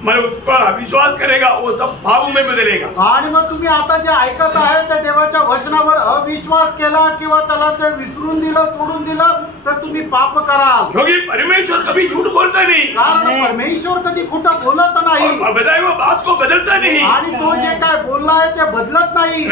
मतलब उस पर अविश्वास करेगा, वो सब भावों में बदलेगा. आणि मग तुम्ही आता जे ऐकत आहे त्या देवाच्या वचनावर अविश्वास केला किंवा त्याला ते विसरून दिलं, सोडून दिलं तर तुम्ही पाप कराल. क्योंकि परमेश्वर कभी झूठ बोलता नहीं, कारण परमेश्वर कधी खोटं बोलत नाही, बताए वो बात को बदलता नहीं, आणि तो जे काय बोलला आहे ते बदलत नाही.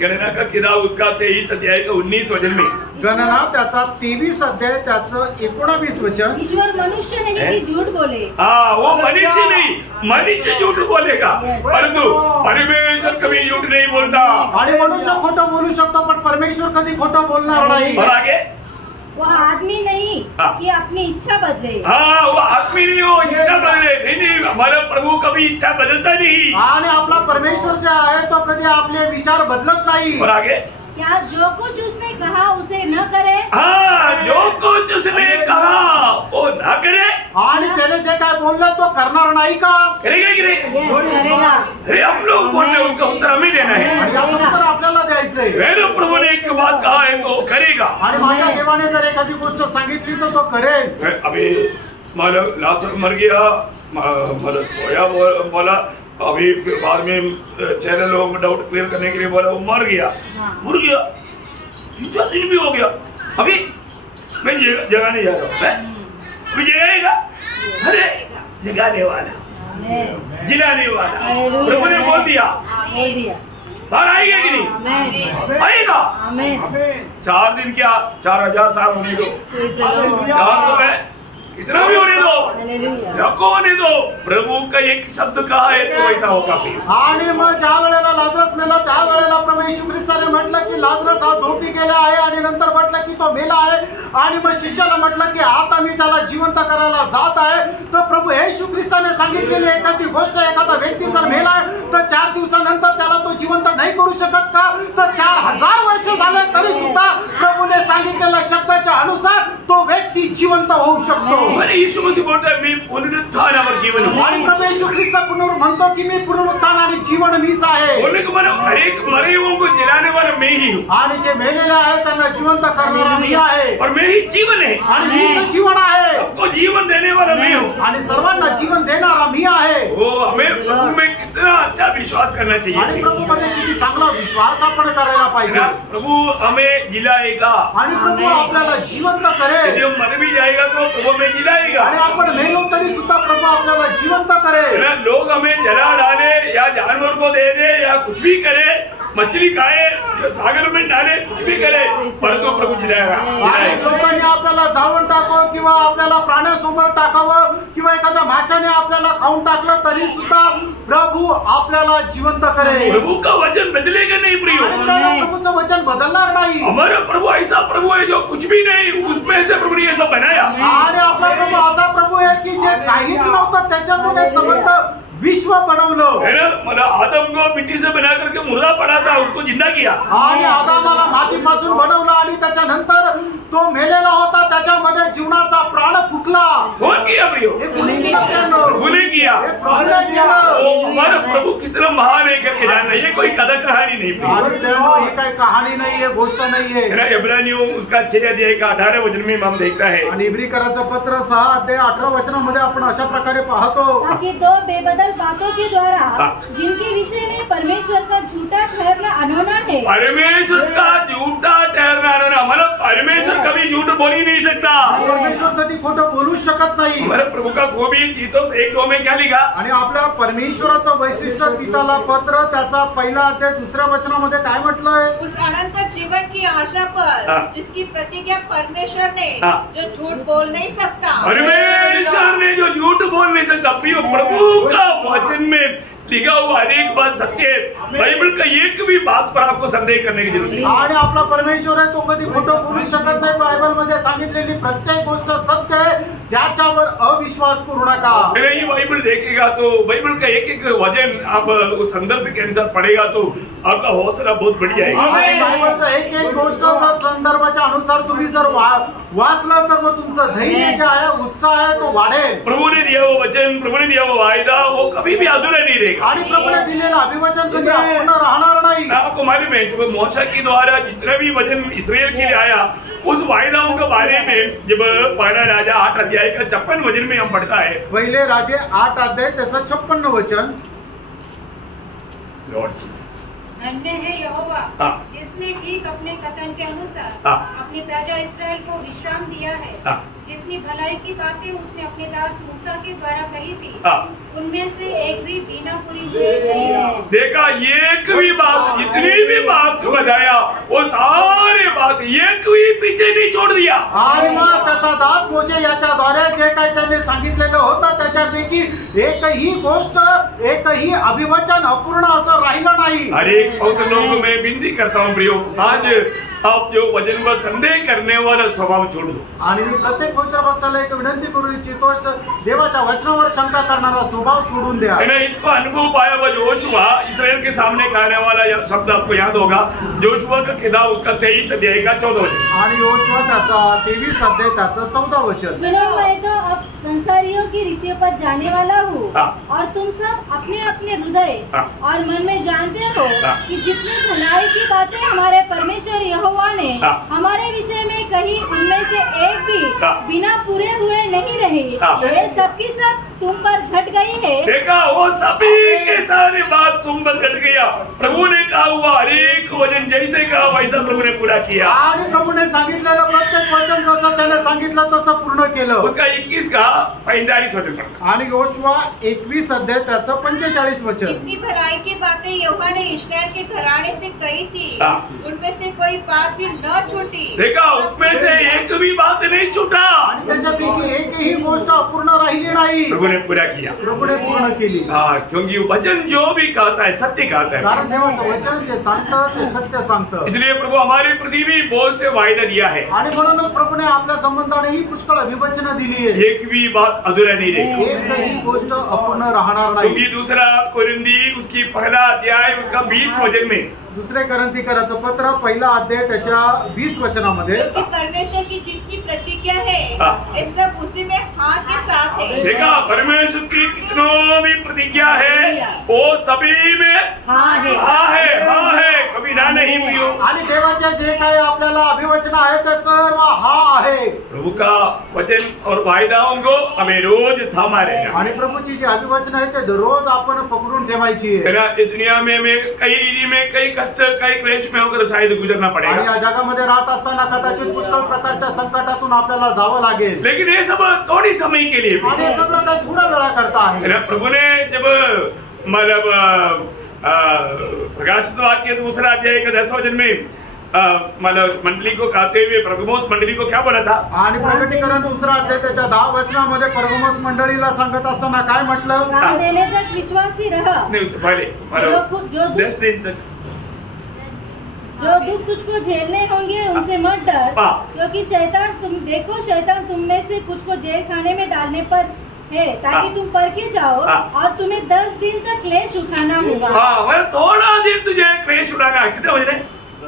गणना का किताब उसका 23 अध्याय का 19 वचन में, गणना त्याचा 23 अध्याय त्याचं 19 वचन, ईश्वर मनुष्य नहीं कि झूठ बोले. हाँ, वो मनुष्य नहीं, मनुष्य झूठ बोलेगा परंतु परमेश्वर कभी झूठ नहीं बोलता. आणि मनुष्य खोटं बोलू शकतो पण परमेश्वर कधी खोटं बोलणार नाही. और आगे, वो आदमी नहीं कि अपनी इच्छा बदले. हाँ, वो आदमी नहीं, वो इच्छा बदले नहीं. हमारा प्रभु कभी इच्छा बदलता नहीं. आणि आपला परमेश्वर जे आहे तो कधी आपले विचार बदलत नाही. और आगे, क्या जो कुछ उसने कहा उसे न करे. हाँ, जो कुछ उसने कहा वो ना करे. आणि त्याने जे काय बोललं तो करणार नाही का? करेगा की नहीं? यस, करेगा. अरे हम लोग बोल रहे, उसका उत्तर हमें देना है. आणि याचं उत्तर आपल्याला द्यायचंय. मेरे प्रभु ने एक बात कहा है तो करेगा. आणि माझ्या देवाने जर एखादी गोष्ट सांगितली तर तो करेल. अभी मानो लाजर मर गया, मतलब सोया बोला, अभी बाद में चैनल लोगों को डाउट क्लियर करने के लिए बोला वो मर गया. 3-4 दिन भी हो गया. अभी मैं जगाने जा रहा हूँ, अभी जगाएगा. अरे जगाने वाला, जिलाने वाला प्रभु ने बोल दिया, बाहर आएगा कि नहीं? आएगा. 4 दिन क्या, 4000 साल होने दो, 400 में कितना भी होने दो, होने दो. प्रभु का एक शब्द कहा है तो वैसा होगा. आणि मग ज्या वेळेला लाजरस मेला त्या वेळेला प्रभू येशू ख्रिस्ताने म्हटलं की लाजरस हा झोपी गेला आहे आणि नंतर म्हटलं की तो मेला आहे. आणि मग शिष्याला म्हटलं की आता मी त्याला जिवंत करायला जात आहे. तर प्रभू येशू ख्रिस्ताने सांगितलेली एखादी गोष्ट, एखादा व्यक्ती जर मेला तर 4 दिवसानंतर त्याला तो जिवंत नाही करू शकत का? तर 4000 वर्ष झाले तरी सुद्धा प्रभूने सांगितलेल्या शब्दाच्या अनुसार तो व्यक्ती जिवंत होऊ शकतो. यीशु मसीह बोलता है मी पुनरुत्थान और जीवन हूँ. आणि प्रभू येशू ख्रिस्त म्हणतो की मी पुनरुत्थान आणि जीवन मीच आहे. बोलने को मतलब हर एक मरे हुओं को जिलाने वाला मैं ही हूँ. आणि जे मेलेले आहे त्यांना जिवंत करणारा मी आहे. और मैं ही जीवन है. आणि मीच जीवन आहे. सबको जीवन देने वाला मैं हूँ. आणि सर्वांना जीवन देणारा मी आहे. वो हमें प्रभु में कितना अच्छा विश्वास करना चाहिए. आणि प्रभू मध्ये किती चांगला विश्वास आपण करायला पाहिजे. प्रभु हमें जिलाएगा. आणि प्रभू आपल्याला जिवंत करेल. यदि हम मर भी जाएगा तो प्रभु हमें जिलाएगा. आणि आपण मेलो तरी सुद्धा प्रभू आपल्याला जिवंत करेल. लोग हमें जला डाले या जानवर को दे दे या कुछ भी करे, मछली खाए, सागर में डाले, कुछ भी करे, परंतु प्रभु जिलाएगा. लोकांनी आपल्याला जाळून टाकावं किंवा आपल्याला प्राण्यासमोर टाकावं किंवा एखाद्या माशाने आपल्याला खाऊन टाकलं तरी सुद्धा प्रभू आपल्याला जिवंत करेल. प्रभु का वचन बदलेगा नहीं प्रियो. प्रभूचं वचन बदलणार नाही. हमारा प्रभु ऐसा प्रभु है जो कुछ भी नहीं, उसमें से प्रभु ने ये सब बनाया. आणि आपला प्रभू असा प्रभू आहे की जे काहीच नव्हतं त्याच्यातून एक समर्थ विश्व बनवलं. मला आदम को मिट्टी से बना करके मुर्दा पड़ा था, उसको जिंदा किया. आणि आदामाला मातीपासून बनवलं आणि त्याच्यानंतर तो मेलेला होता, त्याच्यामध्ये जीवनाचा प्राण फुटला. कौन किया प्रियो? प्रभुने किया. हमारा प्रभु कितना महान है करके जानना, ये कोई कथा कहानी नहीं प्रियो. ये काही कहाणी नाहीये, गोष्ट नाहीये. इब्रानियों उसका 6 अध्याय का 18 वचन में हम देखता है. आणि इब्रिकराचं पत्र 6 अध्याय 18 वचनामध्ये आपण अशा प्रकारे पाहतो ताकि 2 बेबदल बातों के द्वारा जिनके विषय में परमेश्वर का झूठा ठहरना अनोना है. परमेश्वर का झूठा ठहरना अनोना, मतलब परमेश्वर कभी झूठ बोल ही नहीं सकता. परमेश्वर कधी खोटं बोलू शकत नाही. हमारे प्रभु का गोभी तीतुस 1:2 में क्या लिखा? आणि आपल्या परमेश्वराचं वैशिष्ट्य तीताला पत्र त्याचा 1 अध्याय 2 वचनामध्ये काय म्हटलंय? उस अनंत जीवन की आशा पर जिसकी प्रतिज्ञा परमेश्वर ने जो झूठ बोल नहीं सकता. परमेश्वर ने जो झूठ बोल नहीं सकता. प्रियो, प्रभु का वचन में लिखा हुआ अनेक बात सत्य है. बाइबल का एक भी बात पर आपको संदेह करने की जरूरत नहीं. आणि आपला परमेश्वर आहे तो कधी खोटं बोलू शकत नाही. बायबल मध्ये सांगितलेली प्रत्येक गोष्ट सत्य आहे. त्याच्यावर अविश्वास करू नका। अगर ये बाइबल देखेगा तो बाइबल का एक एक वचन आप उस संदर्भ के अनुसार पढ़ेगा तो आपका हौसला बहुत बढ़ जाएगा। बायबलचा एक एक गोष्ट जर संदर्भाच्या अनुसार तुम्ही जर वाचलं तर मग तुमचं धैर्य जे आहे, उत्साह आहे तो वाढेल। प्रभु ने दिया वो वचन, प्रभु ने दिया वो वायदा, वो कभी भी अधूरा नहीं रहेगा। आणि प्रभूने दिलेलं अभिवचन कधी अपूर्ण राहणार नाही। आपको मालूम है जब मूसा के द्वारा जितना भी वचन इस्राएल के लिए आया, उस वायदाओं के बारे में जब पहला राजा 8 अध्याय का 56 वचन में हम पढ़ता है, पहिले राजे 8 अध्याय त्याचं 56 वचन, लॉर्ड जीसस धन्य है यहोवा जिसने ठीक अपने कथन के अनुसार अपनी प्रजा इस्राएल को विश्राम दिया है। जितनी भलाई की बातें उसने अपने दास मूसा के द्वारा कही थी, उनमें से एक भी बिना पूरी हुई नहीं है। देखा, एक भी बात, जितनी भी बात बताया वो सारे बात एक भी पीछे नहीं छोड़ दिया। आणि मग त्याचा दास मोशे याच्याद्वारे जे काही त्यांनी सांगितलेलं होतं त्याच्यापैकी एकही गोष्ट, एकही अभिवचन अपूर्ण असं राहिलं नाही। अरे बहुत लोगों में विनती करता हूँ प्रियो, आज आप जो वचन पर संदेह करने वाला स्वभाव छोड़ दो। आणि प्रत्येक पवित्र भक्ताला एक विनंती करू इच्छितो, देवाच्या वचनावर शंका करणारा स्वभाव सोडून द्या। इसको अनुभव पाया हुआ जोशुआ इस्राएल के सामने कहने वाला शब्द आपको याद होगा, जोशुआ का किताब उसका 23 अध्याय का 14 वचन, आणि योशुआ त्याचा 23 अध्याय त्याचं 14 वचन। सुनो, मैं तो अब संसारियों की रीतियों पर जाने वाला हूँ और तुम सब अपने अपने हृदय और मन में जानते हो कि जितनी भलाई की बातें हमारे परमेश्वर यहोवा ने हमारे विषय में कही, उनमें से एक भी बिना पूरे हुए नहीं रही। ये सबकी सब तुम पर घट गई है। देखा, वो सभी के सारी बात तुम पर घट गया। प्रभु ने कहा हुआ हर एक वचन जैसे कहा वैसा प्रभु ने पूरा किया। आणि प्रभूने सांगितलेलं प्रत्येक वचन जसं त्याने सांगितलं तसं पूर्ण केलं। उसका 21 का 45 वचन पढ़ा। आणि योशुआ 21 अध्याय त्याचं 45 वचन। जितनी भलाई की बातें यहोवा ने इस्राएल के घराने से कही थी, उनमें से कोई बात भी न छूटी। देखा, उसमें से एक भी बात नहीं छूटा। आणि त्याच्यापैकी एकही गोष्ट अपूर्ण राहिली नाही। प्रभु ने पूरा किया, प्रभूने पूर्ण केली। क्योंकि वचन जो भी कहता है सत्य कहता है। कारण देवाचं वचन जे सांगतं ते सत्य सांगतं। इसलिए प्रभु हमारी पृथ्वी भी बहुत से वायदा दिया है। आणि म्हणूनच प्रभूने आपल्या संबंधानेही पुष्कळ अभिवचनं दिली आहे। एक भी बात अधूरा नहीं रहेगी, एकही गोष्ट अपूर्ण राहणार नाही। क्योंकि दूसरा कोरिंथी उसकी पहला अध्याय उसका 20 वचन में, दुसरे कोरिन्थीकराचं पत्र पहिला अध्याय त्याच्या 20 वचनामध्ये, परमेश्वर की जितनी प्रतिज्ञा है ये सब उसी में हाँ के साथ है। देखा, परमेश्वर की कितनों भी प्रतिज्ञा है वो सभी में हाँ है, कभी ना नहीं पियो। आणि देवाचे जे काही आपल्याला अभिवचन आहे ते सर्व हा आहे। प्रभु का वचन और वायदाओं को हमें रोज थामा रहना। आणि प्रभूची जी अभिवचन आहे ते रोज आपण पकडून ठेवायची आहे। इस दुनिया में हमें कई कष्ट, कई क्लेश में होकर शायद गुजरना आणि पड़ेगा। या जगामध्ये राहत असताना कदाचित पुष्कळ प्रकारच्या संकटातून आपल्याला जावं लागेल। लेकिन ये सब थोड़ी समय के लिए आणि हे सगळं काही थोड्या वेळा करता आहे। प्रभु ने जब मतलब प्रकाशित वाक्य दूसरा अध्याय का 10 वचन में मतलब मंडली को कहते हुए परगमोस मंडली को क्या बोला था? आणि प्रकटीकरण दुसरा अध्याय त्याच्या 10 वचनामध्ये परगमोस मंडळीला सांगत असताना काय म्हटलं? प्राण देने तक विश्वासी रह। नहीं, उससे पहले मतलब 10 दिन तक जो दुख तुझको झेलने होंगे उनसे मत डर, क्योंकि शैतान तुम में से कुछ को जेल खाने में डालने पर है, ताकि तुम परखे जाओ और तुम्हें 10 दिन तक क्लेश उठाना होगा। थोड़ा दिन तुझे क्लेश उठाना है। कितने बजे?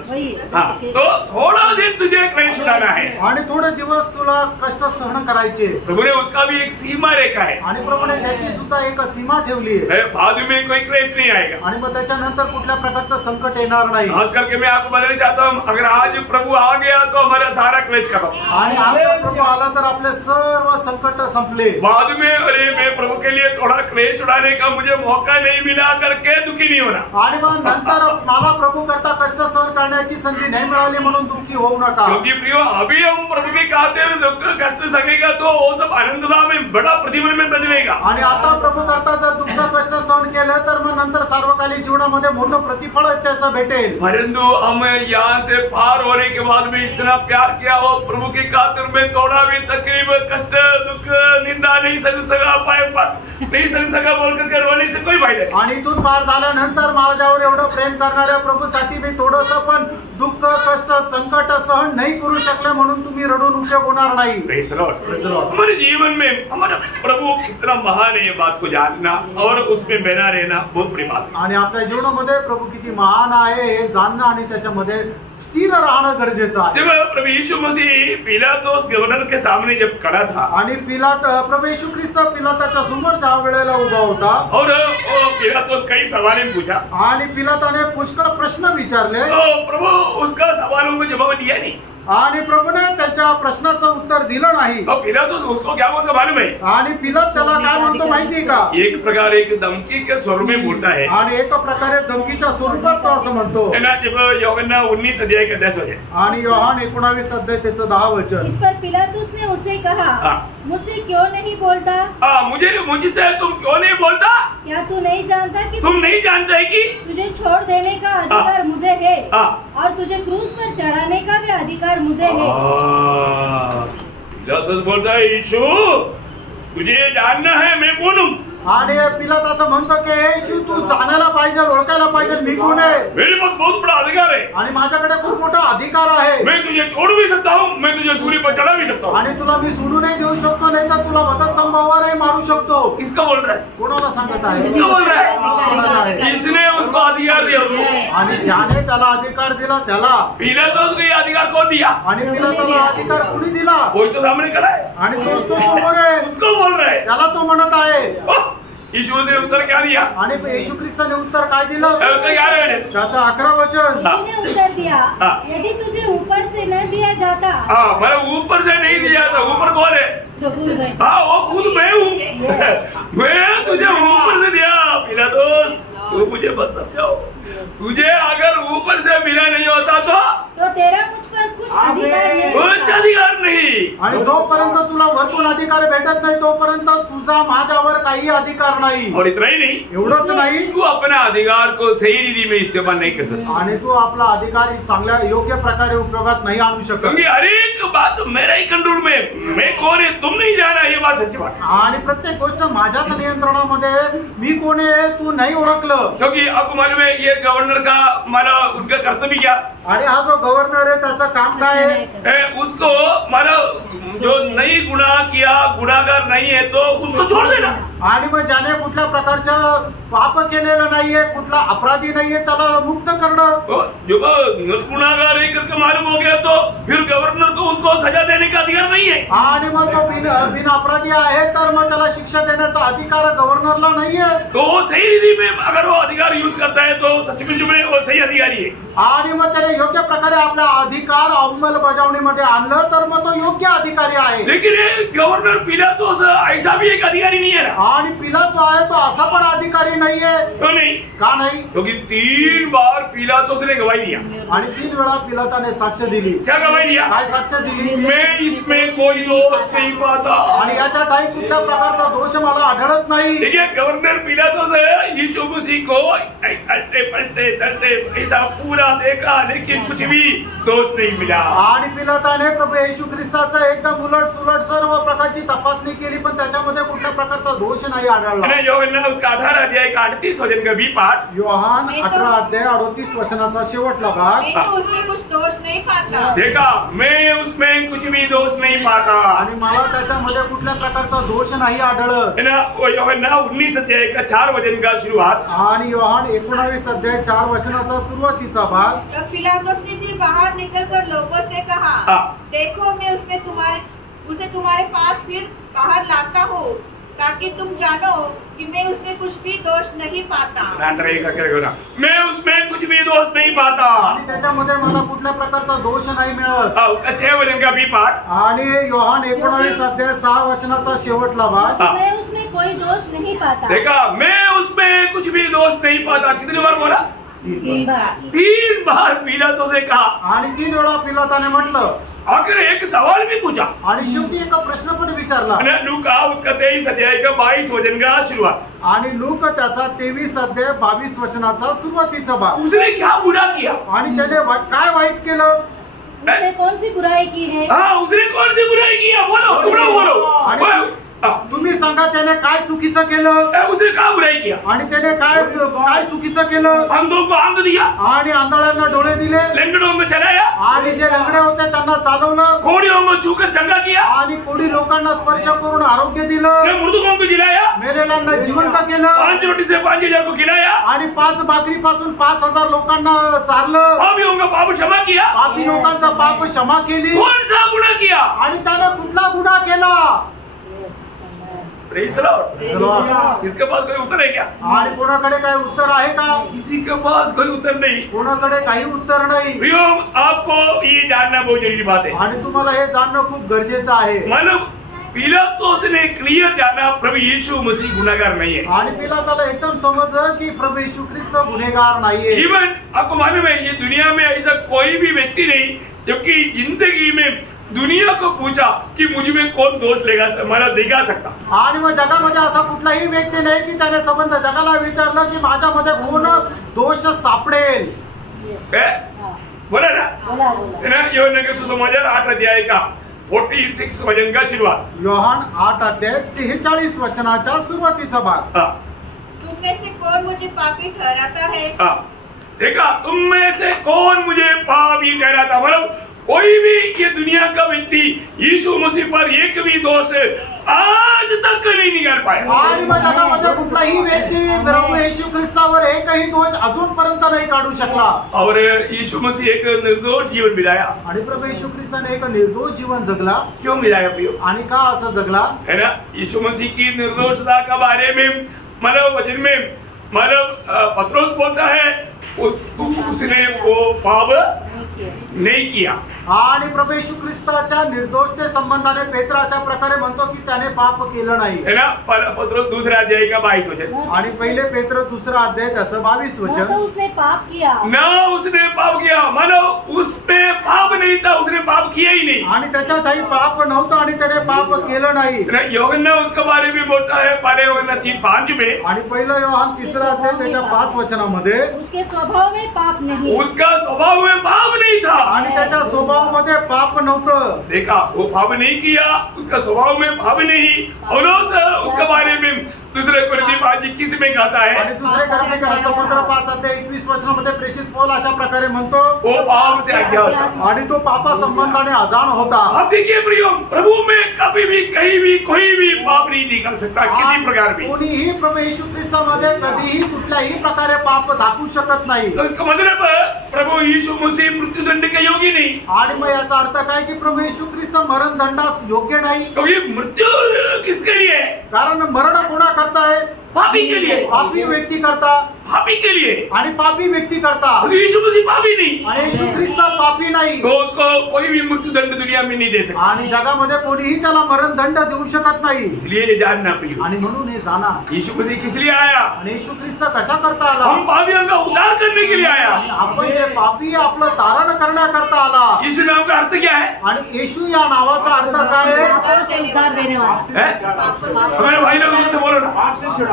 तो थोड़ा दिन तुझे क्लेश उठाना है आणि थोडे दिवस तुला कष्ट सहन करायचे। प्रभु ने उसका भी एक सीमा रेखा है आणि प्रभूने त्याची सुद्धा एक सीमा ठेवली आहे। बाद में कोई क्लेश नहीं आएगा आणि मग त्याच्यानंतर कुठल्या प्रकारचं संकट येणार नाही। खास करके मैं आपको बताना चाहता हूँ, अगर आज प्रभु आ गया तो हमारा सारा क्लेश खत्म। आणि आमचा प्रभू आला तर आपले सर्व संकट संपले। बाद में अरे मैं प्रभु के लिए थोड़ा क्लेश उठाने का मुझे मौका नहीं मिला करके दुखी नहीं होना। आणि मग नंतर मला प्रभू करता कष्ट सहन करण्याची संधी नाही मिळाली म्हणून दुःखी होऊ नका। क्योंकि प्रियो, अभी हम प्रभु के खाते में दुख कष्ट सकेगा तो वो सब आनंददा में बड़ा प्रतिफल में बदलेगा। आणि आता प्रभू करता जर दुःख कष्ट सहन केलं तर मग नंतर सार्वकालिक जीवनामध्ये मोठं प्रतिफळ त्याचं भेटेल। परंतु हम यहाँ से पार होने के बाद भी इतना प्यार किया हो प्रभु की खातिर में थोड़ा भी तकलीफ, कष्ट, दुख, निंदा नहीं सह सका बोल करके रोने से कोई फायदा नहीं। आणि इथून पार झाल्यानंतर माझ्यावर एवढं प्रेम करणाऱ्या प्रभूसाठी मी थोडंसं पण दुःख कष्ट संकट सहन नहीं करू शकले म्हणून तुम्ही रडून उपयोग होणार नाही। Praise the Lord. हमारे जीवन में हमारा प्रभु कितना महान है, ये बात को जानना और उसमें बना रहना बहुत बड़ी बात है। आणि आपल्या जीवनामध्ये प्रभु किती महान आहे हे जाणणं आणि त्याच्यामध्ये स्थिर राहणं गरजेचं आहे। जब प्रभु यीशु मसीह पिलातुस गवर्नर के सामने जब खड़ा था आणि प्रभु येशू ख्रिस्त पिलाताच्या समोर ज्या वेळेला उभा होता और पिलातुस कई सवालें पूछा आणि पिलाताने पुष्कळ प्रश्न विचारले, तो प्रभु उसका सवालों को जवाब दिया नहीं आणि प्रभूने त्याच्या प्रश्नाचं उत्तर दिलं नाही। तो पिलातुस उसको क्या बोलता मालूम है? आणि पिलात त्याला काय म्हणतो माहिती का? एक प्रकार एक धमकी के स्वरूप में बोलता है आणि एक प्रकारे धमकीच्या स्वरूपात तो असं म्हणतो। है ना, जब यूहन्ना 19 अध्याय का 10 वचन आणि योहान 19 अध्याय त्याचं 10 वचन। इस पर पिलातुस ने उसे कहा, मुझसे क्यों नहीं बोलता? मुझसे तुम क्यों नहीं बोलता? क्या तू नहीं जानता कि तुम नहीं जानता है कि तुझे छोड़ देने का अधिकार मुझे है और तुझे क्रूस पर चढ़ाने का भी अधिकार मुझे है। पिलातुस बोलता है, यीशु तुझे जानना है मैं कौन हूँ? आणि पिलात असं म्हणतो की येशू तू जाणायला पाहिजे, ओळखायला पाहिजे मी कोण आहे। मेरे पास बहुत बड़ा अधिकार है आणि माझ्याकडे खूप मोठा अधिकार आहे। मैं तुझे छोड़ भी सकता हूँ, मैं तुझे सूली पर चढ़ा भी सकता हूँ। आणि तुला मी सोडूनही देऊ शकतो, नाही तर तुला वधस्तंभावरही मारू शकतो। किसका बोल रहा है? कोणाला सांगत आहे? किसका बोल रहा सांगत है? आहे। किसने उसको अधिकार दिया उसको? आणि ज्याने त्याला अधिकार दिला त्याला। पिलातुस को ये अधिकार कौन दिया? आणि पिलाताला अधिकार कोणी दिला? वो तो सामने खड़ा है, आणि तो समोर आहे, उसको बोल रहा है। त्याला तो म्हणत आहे। यीशु ने उत्तर क्या दिया? आणि येशू ख्रिस्ताने उत्तर काय दिलं? उससे क्या रहे? त्याचं 11 वचन। उसने उत्तर दिया, यदि तुझे ऊपर से न दिया जाता। मैं ऊपर से नहीं दिया था। ऊपर कौन है? हाँ, वो खुद मैं हूँ। मैं तुझे ऊपर से दिया। पिलातुस तू मुझे मत समझाओ, तुझे अगर ऊपर से मिला नहीं होता तो तेरा मुझ पर कुछ अधिकार नहीं। कुछ अधिकार नहीं। आणि जोपर्यंत तुला वरतून अधिकार भेटत नाही तोपर्यंत तुझा माझ्यावर काही अधिकार नाही। और इतना ही नहीं, एवढंच नाही, तू अपने अधिकार को सही रीति में इस्तेमाल नहीं कर सकता, आणि तू आपला अधिकार चांगल्या योग्य प्रकारे उपयोगात नाही आणू शकत। क्योंकि हर एक बात मेरा ही कंट्रोल में, मैं कौन है तुम नहीं जाना, ये बात सच्ची बात। आणि प्रत्येक गोष्ट माझ्याच नियंत्रणामध्ये, मी कोण आहे तू नाही ओळखलं। क्योंकि आपको मालूम है ये गवर्नर का माना उनका कर्तव्य क्या? आणि हा जो गव्हर्नर आहे त्याचं काम काय आहे? उसको माना जो नहीं गुनाह किया, गुनाहगार नहीं है तो उसको छोड़ देना। आणि मग ज्याने कुठल्या प्रकारचं पाप केलेलं नाहीये, कुठला अपराधी नाहीये त्याला मुक्त करणं। जो गुनाहगार है करके मालूम हो गया तो फिर गवर्नर को उसको सजा देने का अधिकार नहीं है। आणि मग तो बिन अपराधी आहे तर मग त्याला शिक्षा देण्याचा अधिकार गव्हर्नरला नाहीये। तो सही रीति में अगर वो अधिकार यूज करता है तो सचमुच में वो सही अधिकारी है। आणि मग त्याने योग्य प्रकारे आपला अधिकार अंमलबजावणीमध्ये आणलं तर मग तो योग्य अधिकारी आहे। लेकिन गवर्नर पिलातुस ऐसा भी एक अधिकारी नहीं है ना। आणि पिलात जो आहे तो असा पण अधिकारी नाहीये। तो नहीं, का नाही? क्योंकि 3 बार पिलातुस ने गवाही दिया। आणि 3 वेळा पिलाताने साक्ष दिली। क्या गवाही दिया? काय साक्ष दिली? मैं इसमें कोई दोष नहीं पाता। आणि याच्या काही कुठल्या प्रकारचा दोष मला आढळत नाही। देखिए गवर्नर पिलातुस यीशु मसीह को अल्टे पलटे तलटे ऐसा पूरा देखा लेकिन कुछ भी दोष नहीं मिला। आणि पिलाताने प्रभू येशू ख्रिस्ताचा एकदम उलट सुलट सर्व प्रकारची तपासणी केली पण त्याच्यामध्ये कुठल्या प्रकारचा दोष नाही आढळला। योहन्ना उसका 18 अध्याय का 38 वचन का बी पाठ। योहान 18 अध्याय 38 वचनाचा शेवटला भाग। मैं तो उसमें कुछ दोष नहीं पाता। देखा, मैं उसमें कुछ भी दोष नहीं पाता। आणि मला त्याच्यामध्ये कुठल्या प्रकारचा दोष नाही आढळत। है ना, वो योहन्ना 19 अध्याय का 4 वचन का शुरुआत। आणि योहान 19 अध्याय 4 वचनाचा सुरुवातीचा भाग। तब पिलातुस ने फिर बाहर निकलकर लोगों से कहा, देखो मैं उसे तुम्हारे पास फिर बाहर लाता हूँ ताकि तुम जानो कि मैं उसमें कुछ भी दोष नहीं पाता। मैं उसमें कुछ भी दोष नहीं पाता। आणि त्याच्यामध्ये मला कुठल्या प्रकारचा दोष नाही मिळत। 6 वचन का बी पाठ। आणि योहान 19 अध्याय 6 वचनाचा शेवटला भाग। मैं उसमें कोई दोष नहीं पाता। देखा, मैं उसमें कुछ भी दोष नहीं पाता। कितनी बार बोला? 3 बार पिलातुस ने कहा। आणि 3 वेळा पिलाताने म्हटलं। आखिर एक सवाल भी पूछा आणि शेवटी एक प्रश्न पण विचारला। लूका उसका 23 अध्याय का 22 वचन का शुरुआत। आणि लूक त्याचा 23 अध्याय 22 वचनाचा सुरुवातीचा भाग। उसने क्या बुरा किया? आणि त्याने काय वाईट केलं? उसने कौन सी बुराई की है? हाँ, उसने कौन सी बुराई किया? बोलो, तुम लोग बोलो। तुम्ही सांगा त्याने काय चुकीचं केलं, उसने क्या बुराई किया, आणि त्याने काय चुकीचं केलं. अंधों को आंख दिया, आणि आंधळ्यांना डोळे दिले, लंगड़ों में चलाया, आणि जे लंगडे होते त्यांना चालवलं, कोड़ियों को छूकर चंगा किया, आणि कोडी लोकांना स्पर्श करून आरोग्य दिलं, मुर्दों को जिलाया, मेलेल्यांना जिवंत केलं, 5 रोटी से 5,000 को खिलाया, आणि 5 भाकरीपासून 5,000 लोकांना चारलं, पापियों का पाप क्षमा किया, पापी लोकांचा पाप क्षमा केली. कौन सा गुनाह किया, आणि त्याने कुठला गुन्हा केला. Praise the Lord. इसके पास कोई उत्तर है क्या? आणि कोणाकडे काही उत्तर आहे का? किसी के पास कोई उत्तर नहीं. कोणाकडे काही उत्तर नाही. प्रियो, आपको ये जानना बहुत जरूरी बात है. आणि तुम्हाला हे जाणणं खूप गरजेचं आहे. मतलब पिलातुस ने क्लियर जाना प्रभु यीशु मसीह गुनाहगार नहीं है. आणि पिलाताला एकदम समजलं की प्रभू येशू ख्रिस्त गुन्हेगार नाहीये. इवन आपको मालूम है ये दुनिया में ऐसा कोई भी व्यक्ति नहीं जबकि जिंदगी में दुनिया को पूछा कि मुझ में कौन दोष लेगा मला दिखा सकता. आणि मग जगामध्ये असा कुठलाही व्यक्ती नाही की त्याने संबंध जगाला विचारलं की माझ्यामध्ये कोण दोष सापडेल. बोला ना योहन के सुसमाचार 8 अध्याय का 46 वचन का शुरुआत. योहान 8 अध्याय 46 वचनाचा सुरुवातीचा भाग. तुम में से कौन मुझे पापी ठहराता है? देखा, तुम में से कौन मुझे पापी ठहराता. मतलब कोई भी ये दुनिया का व्यक्ति यीशु मसीह पर एक भी दोष आज तक नहीं निकाल पाया. आणि मग जगामध्ये कुठलाही व्यक्ती प्रभू येशू ख्रिस्तावर एकही दोष अजूनपर्यंत नाही काढू शकला. और यीशु मसीह एक निर्दोष जीवन बिताया. आणि प्रभू येशू ख्रिस्ताने एक निर्दोष जीवन जगला. क्यों बिताया प्रियो? आणि का असं जगला है ना. यीशु मसीह की निर्दोषता के बारे में मतलब वचन में मतलब पत्रोस बोलता है उसने वो पाप नहीं किया. आणि प्रभू येशू ख्रिस्ताच्या निर्दोषते संबंधाने पेत्र अशा प्रकारे म्हणतो की त्याने पाप केलं नाही. है ना. पत्रोस 2 अध्याय का 22 वचन. आणि पहिले पेत्र 2 अध्याय त्याचं 22 वचन. तो उसने पाप किया, ना उसने पाप किया. मानो उसमें पाप नहीं था, उसने पाप किया ही नहीं. आणि त्याच्यातही पाप नव्हतं आणि त्याने पाप केलं नाही. यूहन्ना उसके बारे में बोलता है पहले यूहन्ना 3:5 में. आणि पहिलं योहान 3 अध्याय त्याच्या 5 वचनामध्ये उसके स्वभाव में पाप नहीं, उसका स्वभाव में पाप नहीं था. आणि त्याच्या स्वभावामध्ये पाप नव्हतं. देखा, वो पाप नहीं किया, उसका स्वभाव में पाप नहीं. और उसके बारे में दूसरे कोरिन्थी 5:21 में कहता है. आणि दुसरे कोरिन्थीकरांचा 15:5 अध्याय 21 वचनामध्ये प्रेषित पौल अशा प्रकारे म्हणतो वो पाप से आज्ञा होता. आणि तो पापा संबंधाने अजान होता. अब देखिए प्रियो, प्रभु में कभी भी कहीं भी कोई भी पाप नहीं निकल सकता किसी प्रकार भी. कोणीही प्रभू येशू ख्रिस्तामध्ये कधीही कुठल्याही प्रकारे पाप दाखवू शकत नाही. तो इसका मतलब प्रभु यीशु मसीह मृत्युदंड के योग्य नहीं. आणि मग याचा अर्थ काय की प्रभू येशू ख्रिस्त मरण दंडास योग्य नाही. क्योंकि मृत्यु किसके लिए है? कारण मरण कोणा करता है? पापी के लिए. पापी व्यक्ती करता. पापी के लिए. आणि पापी व्यक्ती करता. यीशु मसीह पापी नहीं. आणि येशू ख्रिस्त पापी नाही. तो उसको कोई भी मृत्युदंड दुनिया में नहीं दे सकता. आणि जगामध्ये कोणीही त्याला मरण दंड देऊ शकत नाही. इसलिए ये जानना प्रियो. आणि म्हणून हे जाणा यीशु मसीह किस लिए आया? आणि येशू ख्रिस्त कशा करता आला? हम पापियों का उद्धार करने के लिए आया. आणि आपण जे पापी आपलं तारण करण्याकरता आला. यीशु नाम का अर्थ क्या है? आणि येशू या नावाचा अर्थ काय आहे? पापों से उद्धार देने वाला. हमारे भाई लोग से बोलो ना,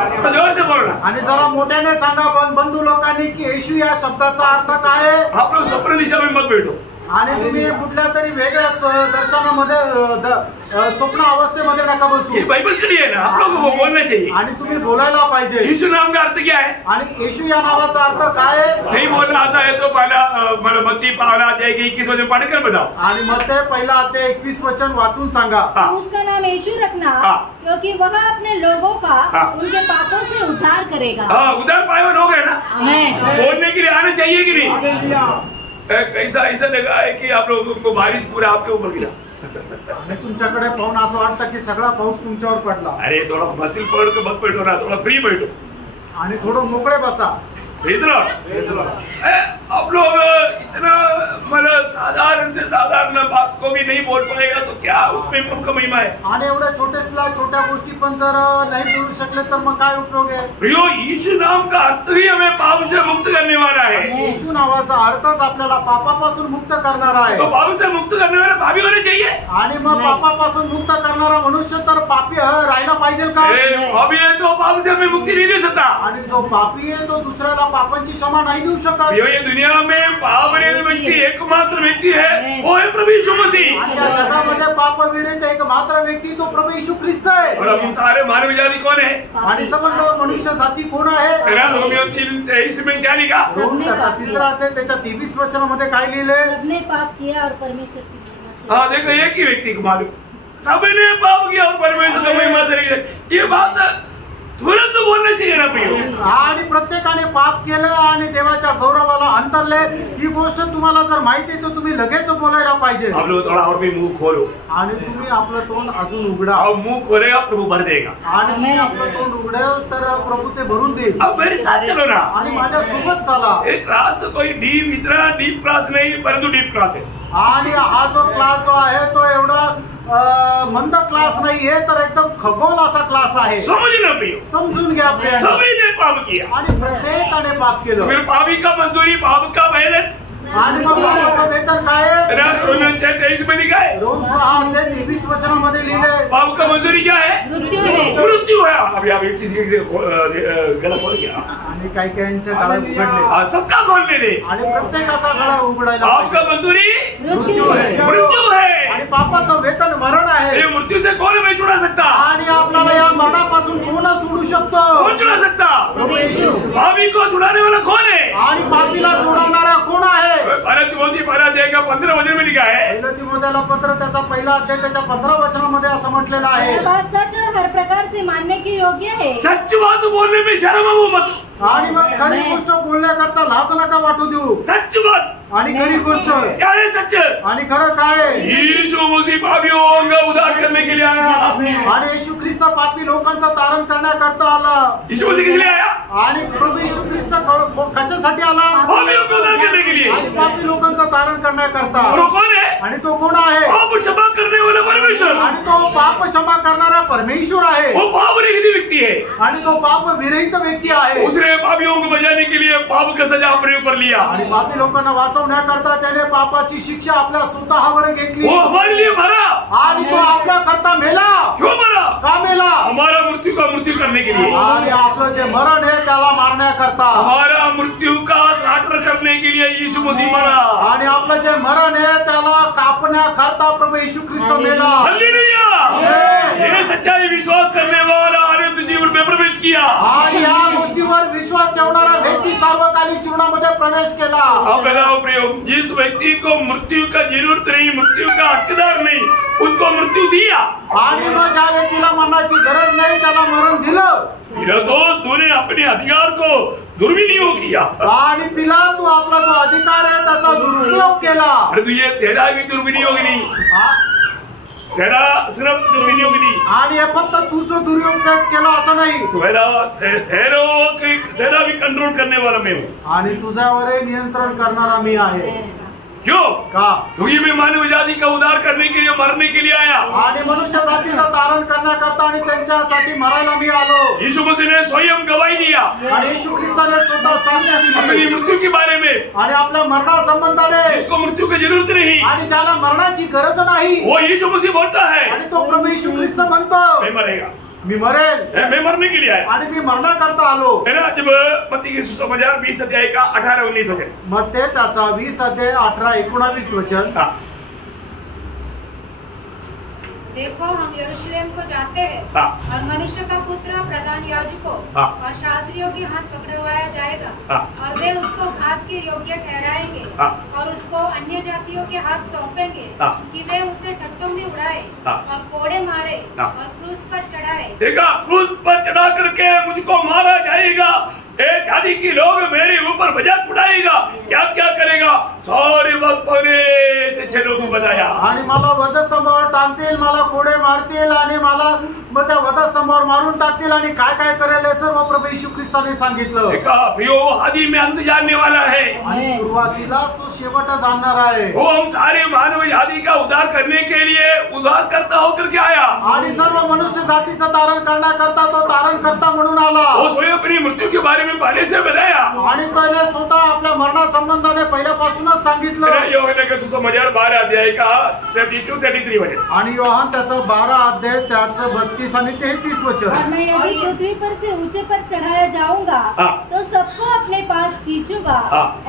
जोर से बोलो ना. आणि जरा मोठ्याने सांगा बंधू लोकांनी की येशू या शब्दाचा अर्थ काय आहे? आप लोग स्वप्न दिशा में मत बैठो. आणि तुम्ही कुठल्या तरी वेगळ्या दर्शनामध्ये स्वप्न अवस्थेमध्ये नका बसू. ये बाइबल से है ना, आप लोगों को बोलना चाहिए. आणि तुम्ही बोलायला पाहिजे. यीशु नाम का अर्थ क्या है? आणि येशू या नावाचा अर्थ काय आहे? नहीं बोलना आता है तो पहला मतलब मत्ती 21 वचन पढ़कर बताओ. आणि मग ते पहिला अध्याय 21 वचन वाचून सांगा. उसका नाम यीशु रखना, क्योंकि वह अपने लोगों का उनके पापों से उद्धार करेगा. हाँ, उद्धार पावन हो गए ना. आमीन. बोलने के लिए आना चाहिए कि नहीं? कैसा ऐसा लगा है कि आप लोगों को बारिश पूरा आपके ऊपर गिरा. आणि तुमच्याकडे पाहून असं वाटतं की सगळा पाऊस तुमच्यावर पडला. अरे थोड़ा मसिल पकड़ के मत बैठो ना, थोड़ा फ्री बैठो. आणि थोडं मोकळे बसा. आप लोग इतना मतलब साधारण से साधारण बात को भी नहीं बोल पाएगा तो क्या उसमें प्रभु महिमा है. आणि एवढ्या छोट्या गोष्टी पण जर नाही बोलू शकले तर मग काय उपयोग आहे? प्रियो, यीशु नाम का अर्थ ही हमें पाप से मुक्त करने वाला है. येशू नावाचा अर्थच आपल्याला पापापासून मुक्त करणारा आहे. तो पाप से मुक्त करने वाला पापी होने चाहिए. आणि मग पापापासून मुक्त करणारा मनुष्य तर पापी राहायला पाहिजे का? पापी है तो पाप से हमें मुक्ति नहीं दे सकता. आणि जो पापी आहे तो दुसऱ्याला पापांची क्षमा नाही देऊ शकत. ये दुनिया में पाप रहित व्यक्ति एकमात्र व्यक्ति है, वो है प्रभु यीशु मसीह. आणि या जगामध्ये पाप विरहित एक मात्र व्यक्ती तो प्रभू येशू ख्रिस्त आहे. और हम सारे मानव जाति कौन है? आणि समजलं मनुष्य जाती कोण आहे? रोमियो 3:23 में क्या लिखा? रोम त्याचा 3रा अध्याय त्याच्या 23 वचनामध्ये काय लिहिले? सबने पाप किया और परमेश्वर की महिमा से. हाँ देखो, एक ही व्यक्ति को मालूम, सबने पाप किया और परमेश्वर की महिमा से नहीं. ये बात तुरंत बोलना चाहिए ना प्रियो. आणि प्रत्येकाने पाप केलं आणि देवाच्या गौरवाला अंतरले, ही गोष्ट तुम्हाला जर माहिती आहे तर तुम्ही लगेच बोलायला पाहिजे. आप लोग थोड़ा और भी मुंह खोलो. आणि तुम्ही आपलं तोंड अजून उघडा. और मुंह खोलेगा प्रभु भर देगा. आणि तुम्ही आपलं तोंड उघडेल तर प्रभू ते भरून देईल. अब मेरे साथ चलो ना. आणि माझ्या सोबत चला. एक क्लास कोई डीप, इतना डीप क्लास नहीं, परंतु डीप क्लास है. आणि हा जो क्लास जो आहे तो एवढा मंद क्लास नाहीये, तर एकदम खगोल असा क्लास आहे. समझना प्रियो, समजून घ्या आपल्या. सभी ने पाप किया आणि प्रत्येकाने पाप केलं. फिर पापी का मजदूरी पाप का वेतन. आणि मग पापाचं वेतन काय आहे? रोमियो 6:23 में लिखा है. रोम 6:23 वचनामध्ये लिहिले, पाप का मजदूरी क्या है? मृत्यू है. मृत्यू है. अभी आप किसी से गला खोल गया. आणि काही काहींचे गळा उघडले. सबका खोलने दे. आणि प्रत्येकाचा गळा उघडायला पाप का पाहिजे. मजदूरी मृत्यू है. मृत्यू है. आणि पापाचं वेतन मरण आहे. ये मृत्यू से कौन हमें छुड़ा सकता? आणि आपल्याला या मरणापासून कोण सोडू शकतो? कौन छुड़ा सकता? प्रभू येशू. पापी को छुड़ाने वाला कौन है? आणि पापीला सोडवणारा कोण आहे? तिमोथी 15 में लिखा है. पहिलं तिमोथेला पत्र त्याचा पहिला अध्याय त्याच्या 15 वचनामध्ये असं म्हटलेलं आहे, यह बात सच और हर प्रकार से मानने की योग्य है. सच बात बोलने में शर्म हो मत. आणि मग खरी गोष्ट बोलण्याकरता लाज नका वाटू देऊ. सच बात. आणि खरी गोष्ट क्या है सच? आणि खरं काय? यीशु मसीह पापियों का उद्धार करने के लिए आया. आणि येशू ख्रिस्त पापी लोकांचं तारण करण्याकरता आला. यीशु मसीह किस लिए आया? आणि प्रभू येशू ख्रिस्त कशासाठी आला? पापियों का उद्धार करने के लिए. आणि पापी लोकांचं तारण करण्याकरता. और वो कौन है? आणि तो कोण आहे? पाप क्षमा करने वाला परमेश्वर. आणि तो पाप क्षमा करणारा परमेश्वर आहे. वो पाप रहित व्यक्ति है. आणि तो पाप विरहित व्यक्ती आहे. उसने पापियों को बचाने के लिए पाप का सजा अपने ऊपर लिया. आणि पापी लोकांना वाचवण्याकरता त्याने पापाची शिक्षा आपल्या स्वतःवर घेतली. वो हमारे लिए मरा. आणि तो आपल्या करता मेला. क्यों मरा? का मेला? हमारा मृत्यू का मृत्यू करने के लिए. आणि आपलं जे मरण आहे त्याला मारण्याकरता. हमारा मृत्यू का स्लाटर करने के लिए यीशु मसीह मरा. आणि आपलं जे मरण आहे त्याला कापण्याकरता प्रभू येशू ख्रिस्त मेला. हालेलुया. ये सच्चाई विश्वास करने वाला अनंत जीवन में प्रवेश किया. आणि या गोष्टीवर विश्वास ठेवणारा व्यक्ती सार्वकालिक जीवनामध्ये प्रवेश केला. अब बताओ प्रियो, जिस व्यक्ति को मृत्यू का जरूरत नहीं, मृत्यू का हकदार नहीं, उसको मृत्यू दिया. आणि मग ज्या व्यक्तीला मरणाची गरज नाही त्याला मरण दिलं. मेरा दोस्त, तूने अपने अधिकार को दुर्विनियोग किया. आणि पिला तू आपला जो अधिकार आहे त्याचा दुरुपयोग केला. अरे तू ये तेरा भी दुर्विनियोग नहीं, तेरा सिर्फ दुर्विनियोग नहीं. आणि हे फक्त तुझं दुरुपयोग केला असं नाही, तेरा भी कंट्रोल करने वाला मैं हूँ. आणि तुझ्यावर नियंत्रण करणारा मी आहे. क्यों? का? क्योंकि मैं मानव जाति का उद्धार करने के लिए, मरने के लिए आया. आणि मनुष्य जातीचं तारण करण्याकरता आणि त्यांच्यासाठी मरायला मी आलो. यीशु मसीह ने स्वयं गवाही दिया आणि येशू ख्रिस्ताने स्वतः साक्ष अपनी दिली. मृत्यू के बारे में. आणि आपल्या मरणासंबंधाने जिसको मृत्यू की जरूरत नहीं, आणि ज्याला मरणाची गरज नाही, वो यीशु मसीह बोलता है आणि तो प्रभू येशू ख्रिस्त म्हणतो मैं मरेगा, मी मरेल. मैं मरने के लिए आया. आणि मी मरण्याकरता आलो. है ना? जब मत्ती के सुसमाचार 20 अध्याय का 18-19 वचन. मग ते त्याचा 20 अध्याय 18-19 वचन. हाँ. देखो हम यरूशलेम को जाते हैं हाँ. और मनुष्य का पुत्र प्रधान याजकों हाँ. और शास्त्रियों के हाथ पकड़वाया जाएगा. हाँ. और वे उसको घात के योग्य ठहराएंगे. हाँ. और उसको अन्य जातियों के हाथ सौंपेंगे. हाँ. कि वे उसे ठट्टों में उड़ाए. हाँ. और कोड़े मारे. हाँ. और क्रूस पर चढ़ाए. देखा, क्रूस पर चढ़ा करके मुझको मारा जाएगा. एक जाति के लोग मेरे ऊपर मजाक उड़ाएगा. क्या क्या करेगा? सारे वक्त पगड़े से छेलों को बजाया. आणि मला वधस्तंभावर टाकतील, मला कोडे मारतील आणि मला मग त्या वधस्तंभावर मारून टाकतील आणि काय काय करेल हे सर्व प्रभू येशू ख्रिस्ताने सांगितलं. देखा प्रियो, आदि में अंत जानने वाला है. आणि सुरुवातीलाच तो शेवट जाणणार आहे. वो हम सारे मानव जाति का उद्धार करने के लिए उद्धार करता होकर के आया. आणि सर्व मनुष्य जातीचं तारण करण्याकरता तो तारण करता म्हणून आला. वो स्वयं अपनी मृत्यू के बारे में पहले से बताया. आणि पहिले स्वतः आपल्या मरणासंबंधाने पहिल्यापासूनच सांगितलं. योहान का सुसमाचार 12 अध्याय का 32-33 वचन. आणि योहान त्याचं 12 अध्याय त्याचं 32 आणि 33 वचन. और मैं यदि पृथ्वी पर से ऊंचे पर चढ़ाया जाऊंगा तो सबको अपने पास खींचूंगा.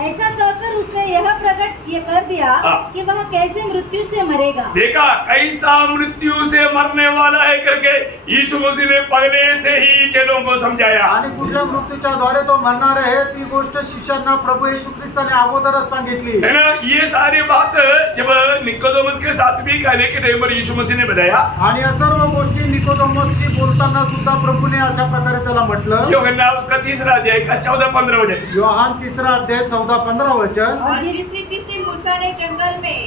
ऐसा कहकर उसने यह प्रकट ये कर दिया कि वह कैसे मृत्यु से मरेगा. देखा कैसा मृत्यु से मरने वाला है करके यीशु मसीह ने पहले से ही चेलों को समझाया. आणि कुठल्या मृत्यूच्या द्वारे तो मरणार आहे ती गोष्ट शिष्यांना प्रभू येशू ख्रिस्ताने अगोदरच सांगितली है ना. ये सारी बात जब निकोदेमस के साथ भी कहने के टाइम पर यीशु मसीह ने बताया. आणि या सर्व गोष्टी निकोदेमसशी बोलताना सुद्धा प्रभूने अशा प्रकारे त्याला म्हटलं. योहान का 3 अध्याय का 14-15 वचन. योहान 3 अध्याय 14-15 वचन. और जिस रीति से मूसा ने जंगल में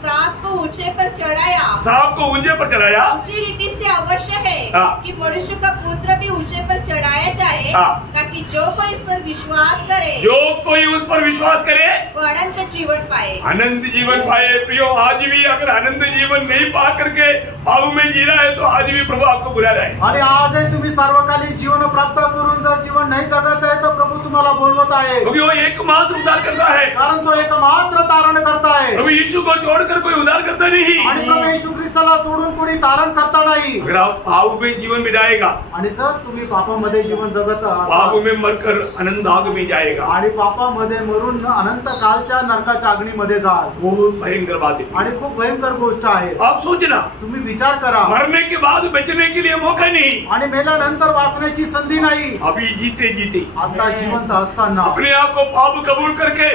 सांप को ऊंचे पर चढ़ाया, सांप को ऊंचे पर चढ़ाया, उसी रीति से अवश्य है कि मनुष्य का पुत्र भी ऊंचे पर चढ़ाया जाए, ताकि जो कोई इस पर विश्वास करे, जो कोई उस पर विश्वास करे वो अनंत जीवन पाए. अनंत जीवन पाए. प्रियो, आज भी अगर अनंत जीवन नहीं पा करके पाप में जी रहा है तो आज भी प्रभु आपको बुला रहा है. आणि आजही तुम्ही सार्वकालिक जीवन प्राप्त करून जर जीवन नाही जगत आहे तर प्रभू तुम्हाला बोलवत आहे. क्योंकि वो एकमात्र उद्धार करता है. कारण तो एकमात्र तारण करता है. प्रभु यीशु को छोड़कर कोई उद्धार करता नहीं. आणि प्रभू येशू ख्रिस्ताला सोडून कोणी तारण करता नाही. अगर आप पाप में जीवन बिताएगा, आणि जर तुम्ही पापामध्ये जीवन जगत पाप असाल में मरकर अनंत आग में जाएगा, आणि पापामध्ये मरून अनंत कालच्या नरकाच्या अग्नीमध्ये जाल. बहुत भयंकर बात है. आणि खूप भयंकर गोष्ट आहे. आप सोचना, तुम्ही विचार करा. मरने के बाद बचने के लिए मौका नहीं. आणि मेल्यानंतर वाचण्याची संधी नाही. अभी जीते जीते आता जिवंत असताना अपने आप को पाप कबूल करके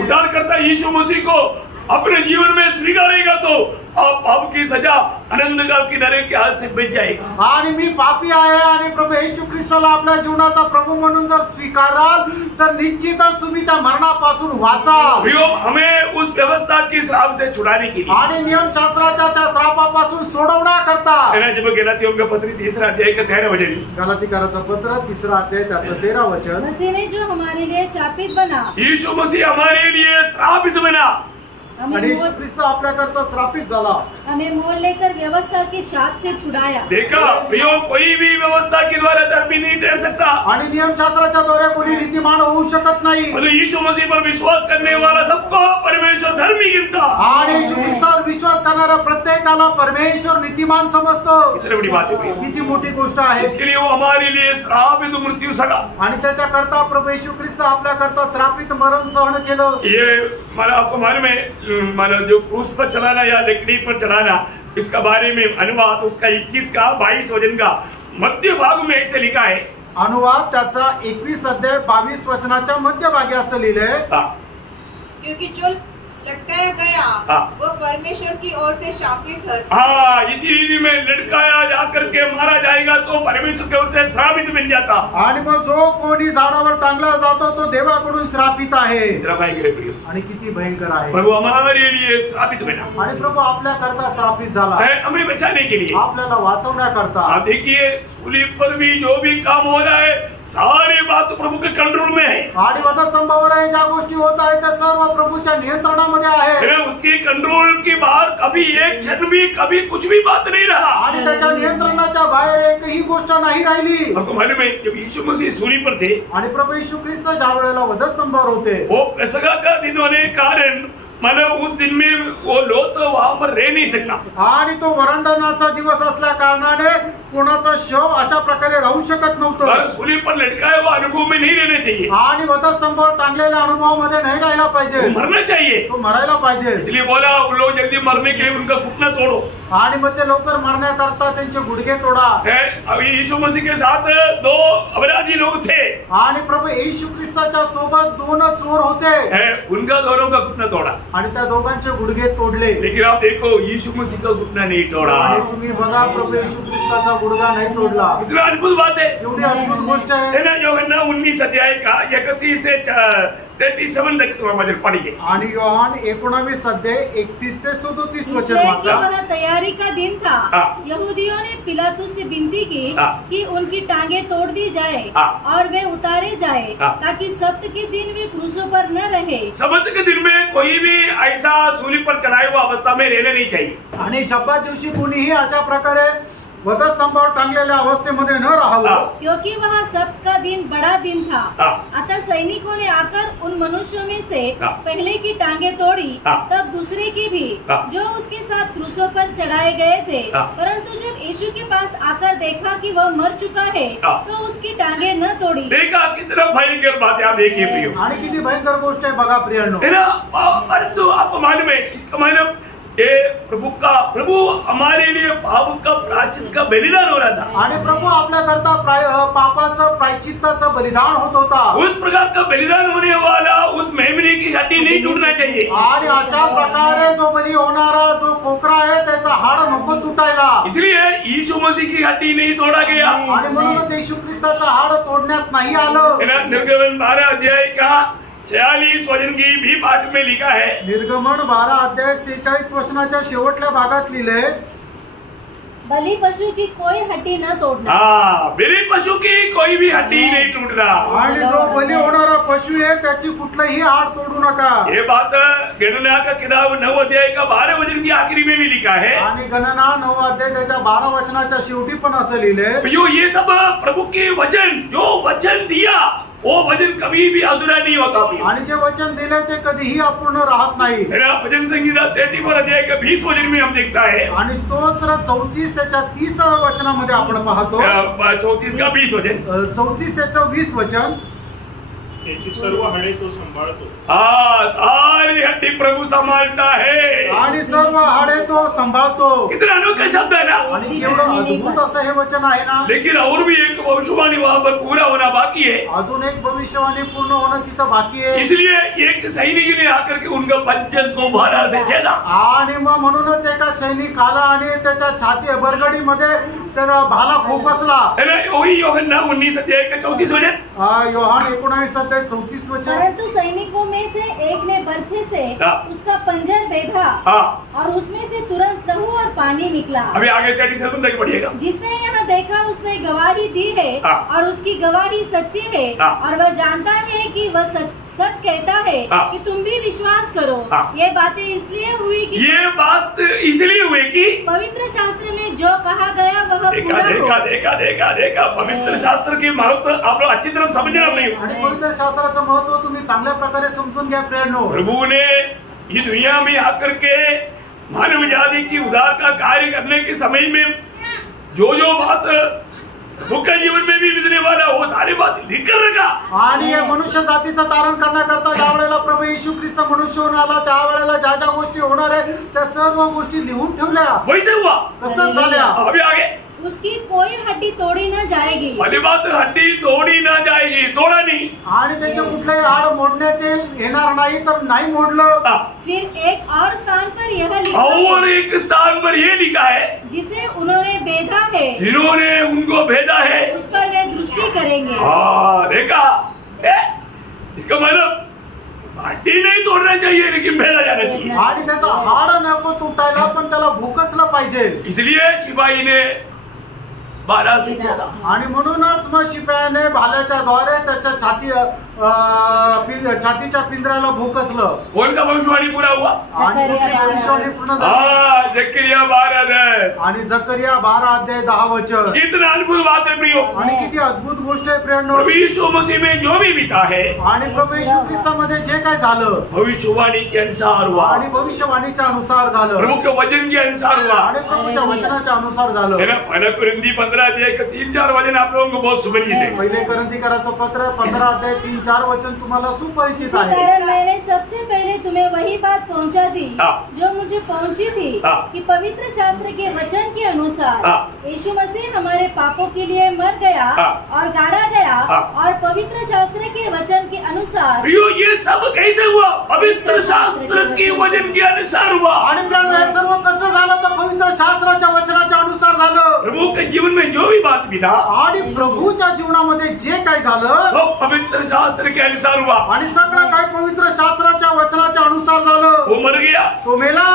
उद्धार करता यीशु मसीह को अपने जीवन में स्वीकारेगा तो आप पाप की सजा अनंत काल की नरक के हाथ से बच जाएगा. आणि मी पापी आहे आणि प्रभू येशू ख्रिस्ताला आपल्या जीवनाचा प्रभू म्हणून जर स्वीकाराल तर निश्चितच तुम्ही त्या मरणापासून वाचाल. प्रियो, हमें उस व्यवस्था की श्राप से छुड़ाने के लिए आणि नियमशास्त्राच्या त्या श्रापापासून सोडवण्याकरता जब गलातियों का पत्र 3 अध्याय का 13 वचन. गलातीकराचं पत्र 3 अध्याय त्याचं 13 वचन. मसीह ने जो हमारे लिए शापित बना, यीशु मसीह हमारे लिए श्रापित बना. आणि येशू ख्रिस्त आपल्याकरता श्रापित झाला. हमें मोल लेकर व्यवस्था के शाप से छुड़ाया. देखा प्रियो, कोई भी व्यवस्था के द्वारा धर्मी नहीं ठहर सकता. आणि नियमशास्त्राच्या द्वारे कोणी नीतिमान होऊ शकत नाही. यीशु मसीह पर विश्वास करने वाला सबको परमेश्वर धर्मी गिनता. आणि येशू ख्रिस्तावर विश्वास करणाऱ्या प्रत्येकाला परमेश्वर नीतिमान समजतो. कितनी बड़ी बात है. किती मोठी गोष्ट आहे. इसके लिए वो हमारे लिए श्रापित मृत्यु सगा. आणि त्याच्याकरता प्रभू येशू ख्रिस्त आपल्याकरता श्रापित मरण सहन केलं. ये मला आपको मालूम है, मतलब जो क्रूस पर चलाना या लकड़ी पर चलाना, इसका बारे में अनुवाद उसका 21 का 22 वचन का मध्य भाग में ऐसे लिखा है. अनुवाद त्याचा 21 अध्याय 22 वचनाच्या मध्यभागी असं लिहिलंय. क्योंकि जो लटकाया गया वो परमेश्वर की ओर से शापित ठहरता. हाँ, इसी में लटकाया जाकर के मारा जाएगा तो परमेश्वर की ओर से श्रापित मिल जाता. आणि मग जो कोणी झाडावर टांगला जातो तो देवाकडून श्रापित आहे. इतना भयंकर है प्रियो. आणि किती भयंकर आहे. प्रभु हमारे लिए श्रापित बना. आणि प्रभु आपल्याकरता श्रापित झाला. हमें बचाने के लिए, आपल्याला वाचवण्याकरता. आप देखिए सूली पर भी जो भी काम हो रहा है सारी बात प्रभू के कंट्रोल में है. आणि वधस्तंभावर ज्या गोष्टी होत आहेत त्या सर्व प्रभूच्या नियंत्रणामध्ये आहे. उसकी कंट्रोल की बाहर कभी एक क्षण भी कभी कुछ भी बात नहीं रहा. आणि त्याच्या नियंत्रणाच्या बाहेर एकही गोष्ट नाही राहिली. आपको मालूम है, जब यीशु मसीह सूली पर थे आणि प्रभू येशू ख्रिस्त ज्या वेळेला वधस्तंभावर होते, वो पेसगा का दिन होने के कारण मतलब उस दिन में वो लोग तो वहाँ पर रह नहीं सकता. आणि तो वरंडनाचा दिवस असल्या कारणाने कोणाचा शव अशा प्रकारे राहू शकत नव्हतं. सूली पर लटकाए वो अनुभव में नहीं रहना चाहिए. आणि वधस्तंभावर टांगलेल्या अनुभवामध्ये नाही राहिला पाहिजे. मरना चाहिए. तो मरायला पाहिजे. इसलिए बोला उन लोग जल्दी मरने के लिए उनका घुटना तोड़ो. आणि मग ते लवकर मरण्याकरता त्यांचे गुडघे तोडा. अभी यीशु मसीह के साथ 2 अपराधी लोग थे. आणि प्रभू येशू ख्रिस्ताच्या सोबत 2 चोर होते. उनका दोनों का घुटना तोड़ा. आणि त्या दोघांचे गुडघे तोडले. लेकिन आप देखो यीशु मसीह का घुटना नहीं तोड़ा. आणि तुम्ही बघा प्रभू येशू ख्रिस्ताचा गुडघा नाही तोडला. इतना अद्भुत बात है. एवढी अद्भुत गोष्ट आहे ना. योहान 19 अध्याय का 31 से 37 तक वचन पढ़िए. आणि योहान 19 अध्याय 31 ते 37 वचन इसलिए वाचा. कि वह तैयारी का दिन था, यहूदियों ने पिलातुस से विनती की कि उनकी टांगे तोड़ दी जाए और वे उतारे जाए, ताकि सब्त के दिन वे क्रूसों पर न रहे. सब्त के दिन में कोई भी ऐसा सूली पर चढ़ाए हुआ अवस्था में रहना नहीं चाहिए. आणि शब्दात दिवशी कोणीही अशा प्रकारे वधस्तंभावर टांगलेल्या अवस्थेमध्ये न राहावं, क्योंकि वहाँ सब्त का दिन बड़ा दिन था। अतः सैनिकों ने आकर उन मनुष्यों में से पहले की टांगे तोड़ी, तब दूसरे की भी, जो उसके साथ क्रूसों पर चढ़ाए गए थे। परंतु जब यीशु के पास आकर देखा कि वह मर चुका है, तो उसकी टांगे न तोड़ी। देखा कितना भयंकर बात है, आप देखिए प्रियो, आणि किती भयंकर गोष्ट आहे बघा प्रियांनो। है ना। परंतु आप मालूम है इसका मतलब ये प्रभु हमारे लिए पाप का प्रायश्चित का बलिदान हो रहा था, आणि प्रभू आपल्या करता पापाचं प्रायश्चित्ताचं बलिदान होत होता। उस प्रकार का बलिदान होने वाला उस मेमने की हड्डी नहीं टूटना चाहिए। आणि अशा प्रकारे जो बली होणारा जो कोकरा आहे त्याचा हाड नको तुटायला, इसलिए यीशु मसीह की हड्डी नहीं तोड़ा गया। आणि म्हणूनच येशू ख्रिस्ताचं हाड तोडण्यात नाही आलं। है ना। निर्गमन 12 अध्याय का 46 वचन की भी पाठ में लिखा है, निर्गमन 12 अध्याय 46 वचनाच्या शेवटल्या भागात लिहिले, बलि पशु की कोई हड्डी न तोड़ना। बलि पशु की कोई भी हड्डी नहीं टूटना। आणि जो बली होणारा पशु आहे त्याची कुठलंही हाड तोडू नका। ये बात गणना का किताब 9 अध्याय का 12 वचन की आखिरी में भी लिखा है। आणि गणना 9 अध्याय त्याच्या 12 वचनाच्या शेवटी पण असं लिहिले, ये सब प्रभु के वचन, जो वचन दिया वो वचन कभी भी अधूरा नहीं होता। आणि जे वचन दिले ते कधीही अपूर्ण राहत नाही। भजन संगीता 34 अध्याय का 20 वचन में हम देखता है, आणि स्तोत्र 34 त्याच्या 30 वचनामध्ये आपण पाहतो, 34 का 20 वचन, 34 त्याचं 20 वचन, त्याची सर्व हाडे तो सांभाळतो। सारी हड्डी प्रभु संभालता है, आणि सर्व हाडे तो संभाळतो। कितना अनोखा शब्द है ना। आणि केवढं अद्भुत असं हे वचन आहे ना। लेकिन और भी एक भविष्यवाणी वहाँ पर पूरा होना बाकी है। अजून एक भविष्यवाणी पूर्ण होणं तिथं बाकी आहे। इसलिए एक सैनिक ने आकर के उनका पंजन को भाला से छेदा, आणि मग म्हणूनच एका सैनिक आला आणि त्याच्या छाती बरगडीमध्ये त्याला भाला खोपसला। वही यूहन्ना 19 अध्याय का 34 वचन, योहान 19 अध्याय 34 वचन, परंतु सैनिकों में से एक ने बर्छे से उसका पंजर बेधा, और उसमें से तुरंत लहू और पानी निकला। अभी आगे 37 तक पढ़िएगा। जिसने यहाँ देखा उसने गवाही दी है, और उसकी गवाही सच्ची है, और वह जानता है कि वह सच कहता है कि तुम भी विश्वास करो। ये बातें इसलिए हुई कि ये बात इसलिए हुई कि पवित्र शास्त्र में जो कहा गया वह पूरा हो। देखा पवित्र शास्त्र की महत्व आप लोग अच्छी तरह समझना नहीं। आणि पवित्र शास्त्राचं महत्व तुम्ही चांगल्या प्रकारे समजून घ्या प्रियांनो। प्रभु ने इस दुनिया में आकर के मानव जाति की उद्धार का कार्य करने के समय में जो बात के जीवन में भी बितने वाला वो सारी बात लिखकर रखा। आणि मनुष्य जातीचं तारण करण्याकरता ज्या वेळेला प्रभू येशू ख्रिस्त मनुष्य होऊन आला त्यावेळेला ज्या ज्या गोष्टी होणार आहे त्या सर्व गोष्टी लिहून ठेवल्या। वैसे हुआ, तसंच झाल्या। अभी आगे उसकी कोई हड्डी तोड़ी न जाएगी। पहली बात हड्डी तोड़ी ना जाएगी, तोड़ा नहीं। आणि त्याचे कुठलेही हाड मोडण्यात येणार नाही, तर नाही मोडलं। फिर एक और स्थान पर यह लिखा और एक स्थान पर ये लिखा है, जिसे उन्होंने भेदा है, जिन्होंने उनको भेजा है, उस पर वे दृष्टि करेंगे। देखा, इसका मतलब हड्डी नहीं तोड़ना चाहिए लेकिन भेजा जाना चाहिए। आणि त्याचा हाड नको तुटायला, पण त्याला भूकसलं पाहिजे। इसलिए सिपाही ने भाला से छेदा, आणि म्हणूनच मग शिपायाने भाल्याच्या द्वारे त्याच्या छातीच्या पिंजऱ्याला भूकसलं। कोणता भविष्यवाणी पुरा हुआ? आणि भविष्यवाणी पूर्ण झाली। जकरिया 12:10 आणि जकरिया 12 अध्याय 10 वचन। कितना अद्भुत बात है प्रियो। आणि किती अद्भुत गोष्ट आहे प्रियांनो। प्रभु यीशु मसीह में जो भी बीता है, आणि प्रभू येशू ख्रिस्तामध्ये जे काय झालं भविष्यवाणी के अनुसार हुआ, आणि भविष्यवाणीच्या अनुसार झालं, प्रभु के वचन के अनुसार हुआ, आणि प्रभूच्या वचनाच्या अनुसार झालं। है ना। पहला कुरिन्थी 15 अध्याय का 3-4 वचन आप लोगों को बहुत सुपरिचित है। पहिले कुरिन्थीकराचं पत्र 15 अध्याय 3-4 वचन तुम्हाला सुपरिचित आहे। कारण मैंने सबसे पहले तुम्हें वही बात पहुंचा दी जो मुझे पहुंची थी, कि पवित्र शास्त्र के वचन के अनुसार यीशु मसीह हमारे पापों के लिए मर गया और गाड़ा गया, और पवित्र शास्त्र के वचन के अनुसार। ये सब कैसे हुआ? पवित्र शास्त्र के वचन के अनुसार हुआ। आणि हे सर्व कसं झालं? तर पवित्र शास्त्राच्या वचनाच्या अनुसार झालं। प्रभु के जीवन में जो भी बात बीता, आणि प्रभूच्या जीवनामध्ये जे काय झालं सब पवित्र शास्त्र के अनुसार हुआ। आणि सगळं काही पवित्र शास्त्राच्या वचनाच्या अनुसार झालं। वो मर गया। तो मेला।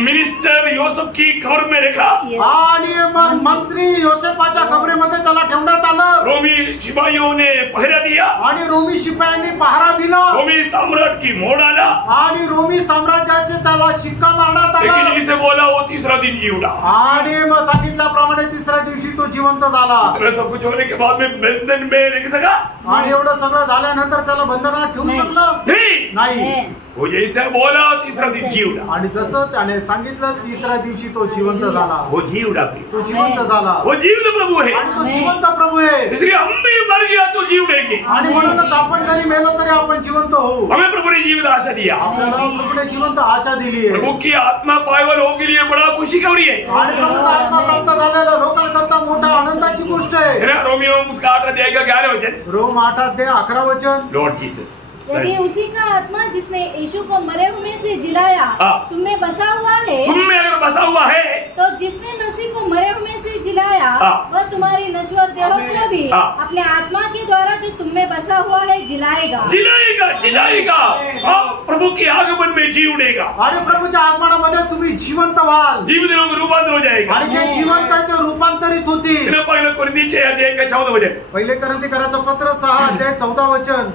मिनिस्टर योसेफ की कब्र में रखा आणि मंत्री योसेफाच्या कबरेमध्ये त्याला ठेवण्यात आलं। रोमी सिपाहियों ने पहरा दिया आणि रोमी शिपायांनी पहारा दिला। रोमी सम्राट की मोड़ आला आणि रोमी साम्राज्याचे त्याला शिक्का मारण्यात आला। लेकिन इसे बोला वो तीसरा दिन जी उठा आणि मग सांगितल्याप्रमाणे तिसऱ्या दिवशी तो जिवंत झाला। सब कुछ होने के बाद में बंधन में रह सका आणि एवढं सगळं झाल्यानंतर त्याला बंधनात ठेवू शकलं नाही। वो जैसे बोला तीसरा दिन जी उठा आणि जसं त्याने सांगितलं तिसऱ्या दिवशी तो जिवंत झाला। वो जी उठा तो जिवंत झाला। वो जीवित प्रभु है आणि तो जिवंत प्रभू आहे। इसलिए हम भी मर गया तो जी उठेंगे आणि म्हणूनच आपण जरी मेलो तरी आपण जिवंत होऊ। हमें प्रभु ने जीवित आशा दिया आपल्याला प्रभूने जिवंत आशा दिली आहे। प्रभु की आत्मा पायवल हो के लिए बड़ा खुशी खबरी है आणि प्रभूचा आत्मा प्राप्त झालेला लोकांकरता मोठा आनंदाची गोष्ट आहे। रोमियो उसका 8 अध्याय का 11 वचन रोम 8 अध्याय 11 वचन। लॉर्ड जीसस यदि उसी का आत्मा जिसने यीशु को मरे हुए से जिलाया तुम में बसा हुआ है, तुम में अगर बसा हुआ है तो जिसने मसीह को मरे हुए से जिलाया वह तुम्हारी नश्वर देहों को भी अपने आत्मा के द्वारा जो तुम में बसा हुआ है जिलाएगा। जिलाएगा जिलाएगा प्रभु के आगमन में जी उठेगा आणि प्रभूच्या आगमनामध्ये तुम्ही जिवंत व्हाल। जीवित लोग रूपांतर हो जाएगा आणि जे जिवंत आहे ते रूपांतरित होतील। पहिले कोरिन्थीचे अध्याय का 14 वचन पहिले कोरिन्थीकराचं पत्र 6 अध्याय 14 वचन।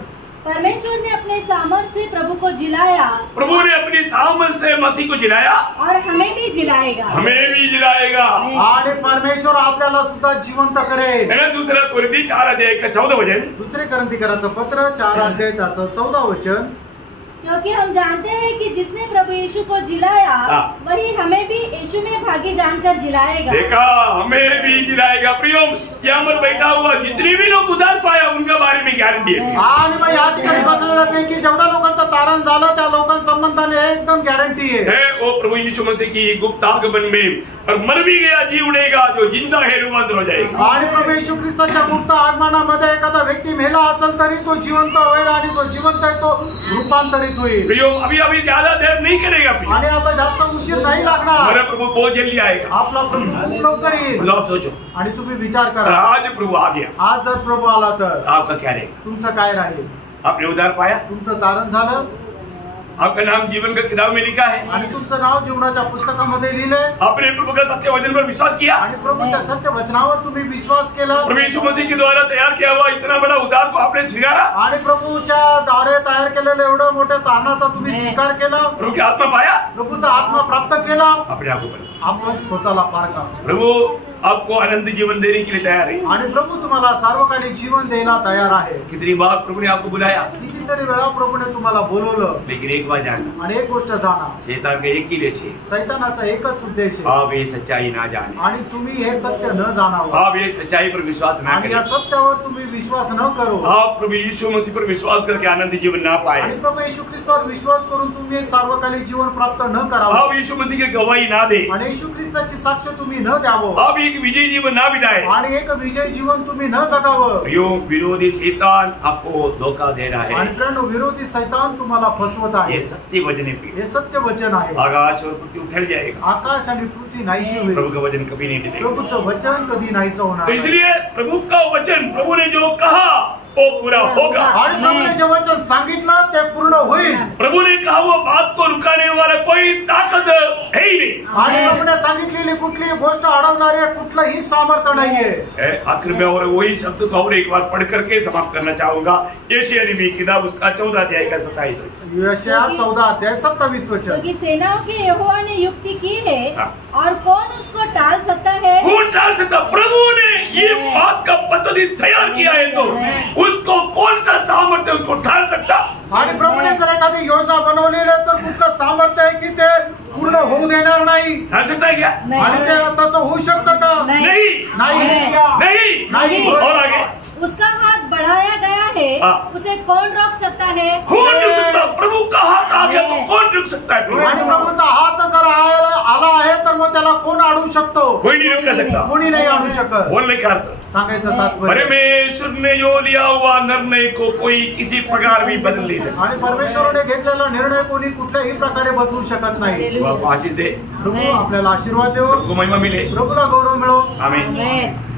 परमेश्वर ने अपने सामर्थ से प्रभु को जिलाया, प्रभु ने अपनी सामर्थ से मसीह को जिलाया और हमें भी जिलाएगा। हमें भी जिलाएगा आणि परमेश्वर आपल्याला सुद्धा जिवंत करेल। दूसरा कोरिन्थी 4 अध्याय का 14 वचन। दुसरे कोरिन्थीकराचं पत्र 4 अध्याय त्याचं 14 वचन। क्योंकि हम जानते हैं कि जिसने प्रभु यीशु को जिलाया वही हमें भी यीशु में भागी जानकर जिलाएगा। देखा हमें भी जिलाएगा। प्रियो यहाँ पर बैठा हुआ जितने भी लोग उद्धार पाया उनका बारे में गॅरंटी आहे। आणि मग या ठिकाणी बसलेल्यापैकी जेवढ्या लोकांचं तारण झालं त्या लोकांसंबंधाने एकदम गॅरंटी आहे। वो प्रभु यीशु मसीह की गुप्त आगमन में और मर भी गया जी उठेगा जो जिंदा है रूपांतर हो जाएगा। आणि प्रभू येशू ख्रिस्ताच्या गुप्त आगमनामध्ये एखादा व्यक्ती मेला असेल तरी तो जिवंत होईल आणि जो जिवंत आहे तो रूपांतरित होईल। प्रियो अभी अभी ज्यादा देर नहीं करेगा आणि आता जास्त उशीर नाही लागणार। हमारा प्रभु बहुत जल्दी आएगा। आपला प्रभू खूप लवकर येईल। आप सोचो आणि तुम्ही विचार करा आज प्रभु आ गया, आज जर प्रभू आला तर आपका क्या रहेगा? तुमचं काय राहील? आपने उद्धार पाया, तुमचं तारण झालं, आपका नाम जीवन का किताब में लिखा है आणि तुमचं नाव जीवनाच्या पुस्तकामध्ये लिहिलंय। आपने प्रभु का सत्य वचन पर विश्वास किया आणि प्रभूच्या सत्य वचनावर तुम्ही विश्वास केला। प्रभु यीशु मसीह के द्वारा तैयार किया हुआ इतना बड़ा उद्धार को आपने स्वीकारा आणि प्रभूच्या द्वारे तयार केलेलं एवढं मोठ्या तारणाचा तुम्ही स्वीकार केला। प्रभु की आत्मा पाया, प्रभूचा आत्मा प्राप्त केला। अपने आप को आपण स्वतःला पारखा। प्रभु आपको अनंत जीवन देने के लिए तैयार है आणि प्रभू तुम्हाला सार्वकालिक जीवन द्यायला तयार आहे। कितनी बार प्रभु ने आपको बुलाया, कितीतरी वेळा प्रभूने तुम्हाला बोलवलं, लेकिन एक बात जानना, आणि एक गोष्ट जाणा, शैतान का एक ही लक्ष्य है, सैतानाचा एकच उद्देश आहे, आप ये सच्चाई ना जाने, आणि तुम्ही हे सत्य न जाणावं, आप ये सच्चाई पर विश्वास ना आणि या करें, सत्यावर तुम्ही विश्वास न करो, आप प्रभु यीशु मसीह पर विश्वास करके आनंद जीवन ना पाए, आणि प्रभू येशू ख्रिस्तावर विश्वास करून तुम्ही सार्वकालिक जीवन प्राप्त न करावं, आप यीशु मसीह की गवाही ना दे, आणि येशू ख्रिस्ताची साक्ष तुम्ही न द्यावं, आप एक विजयी जीवन ना बिताए, आणि एक विजय जीवन तुम्ही न जगावं। यो विरोधी शैतान आपको धोखा दे रहा है, आणि प्रणव विरोधी शैतान तुम्हाला फसवत आहे। ये सत्य वचन है, हे सत्य वचन आहे। आकाश और पृथ्वी उठल जाएगा, आकाश आणि पृथ्वी नाहीशी होईल, प्रभु का वचन कभी नहीं टलेगा। प्रभूचं वचन कधी नाहीसं होणार। तो इसलिए प्रभु का वचन, प्रभु ने जो कहा वो पूरा होगा, आणि प्रभूने जे वचन सांगितलं ते पूर्ण होईल। प्रभु ने कहा वो बात को रुकाने वाला कोई ताकत है ही नहीं, आणि प्रभूने सांगितलेली कुठलीही गोष्ट अडवणारे कुठलंही सामर्थ्य नाहीये। आखिर में और वही शब्द को और एक बार पढ़ करके समाप्त करना चाहूंगा। यशायाह नबी की किताब उसका 14 अध्याय का 27 यशायाह 14 अध्याय 27 वचन। क्योंकि सेनाओं के यहोवा ने युक्ति की है और कौन उसको टाल सकता है? कौन टाल सकता? प्रभु ने ये बात का पद्धति तैयार किया है तो उसको कौन सा सामर्थ्य उसको टाल सकता? आणि प्रभूने जर एखादी योजना बनवलेली आहे तर कुठलं सामर्थ्य आहे की ते पूर्ण होऊ देणार नाही? टाल सकता है क्या? आणि ते तसं होऊ शकतं का? नहीं नाही नाही। और आगे उसका हाथ बढ़ाया गया है, उसे कौन रोक सकता है? कौन रुक सकता? प्रभु का हाथ आ गया तो कौन रुक सकता है? आणि प्रभूचा हात जर आला आहे तर मग त्याला कोण अडवू शकतो? कोई नहीं रुक सकता, कोणी नाही अडवू शकत। बोलने का अर्थ, सांगायचं तात्पर्य, परमेश्वर ने जो लिया हुआ निर्णय को कोई किसी प्रकार भी बदल नहीं सकता। आणि परमेश्वराने घेतलेला निर्णय कोणी कुठल्याही प्रकारे बदलू शकत नाही। आपको आशीष दे, प्रभू आपल्याला आशीर्वाद देव, प्रभु को महिमा मिले, प्रभूला गौरव मिळो। आमीन।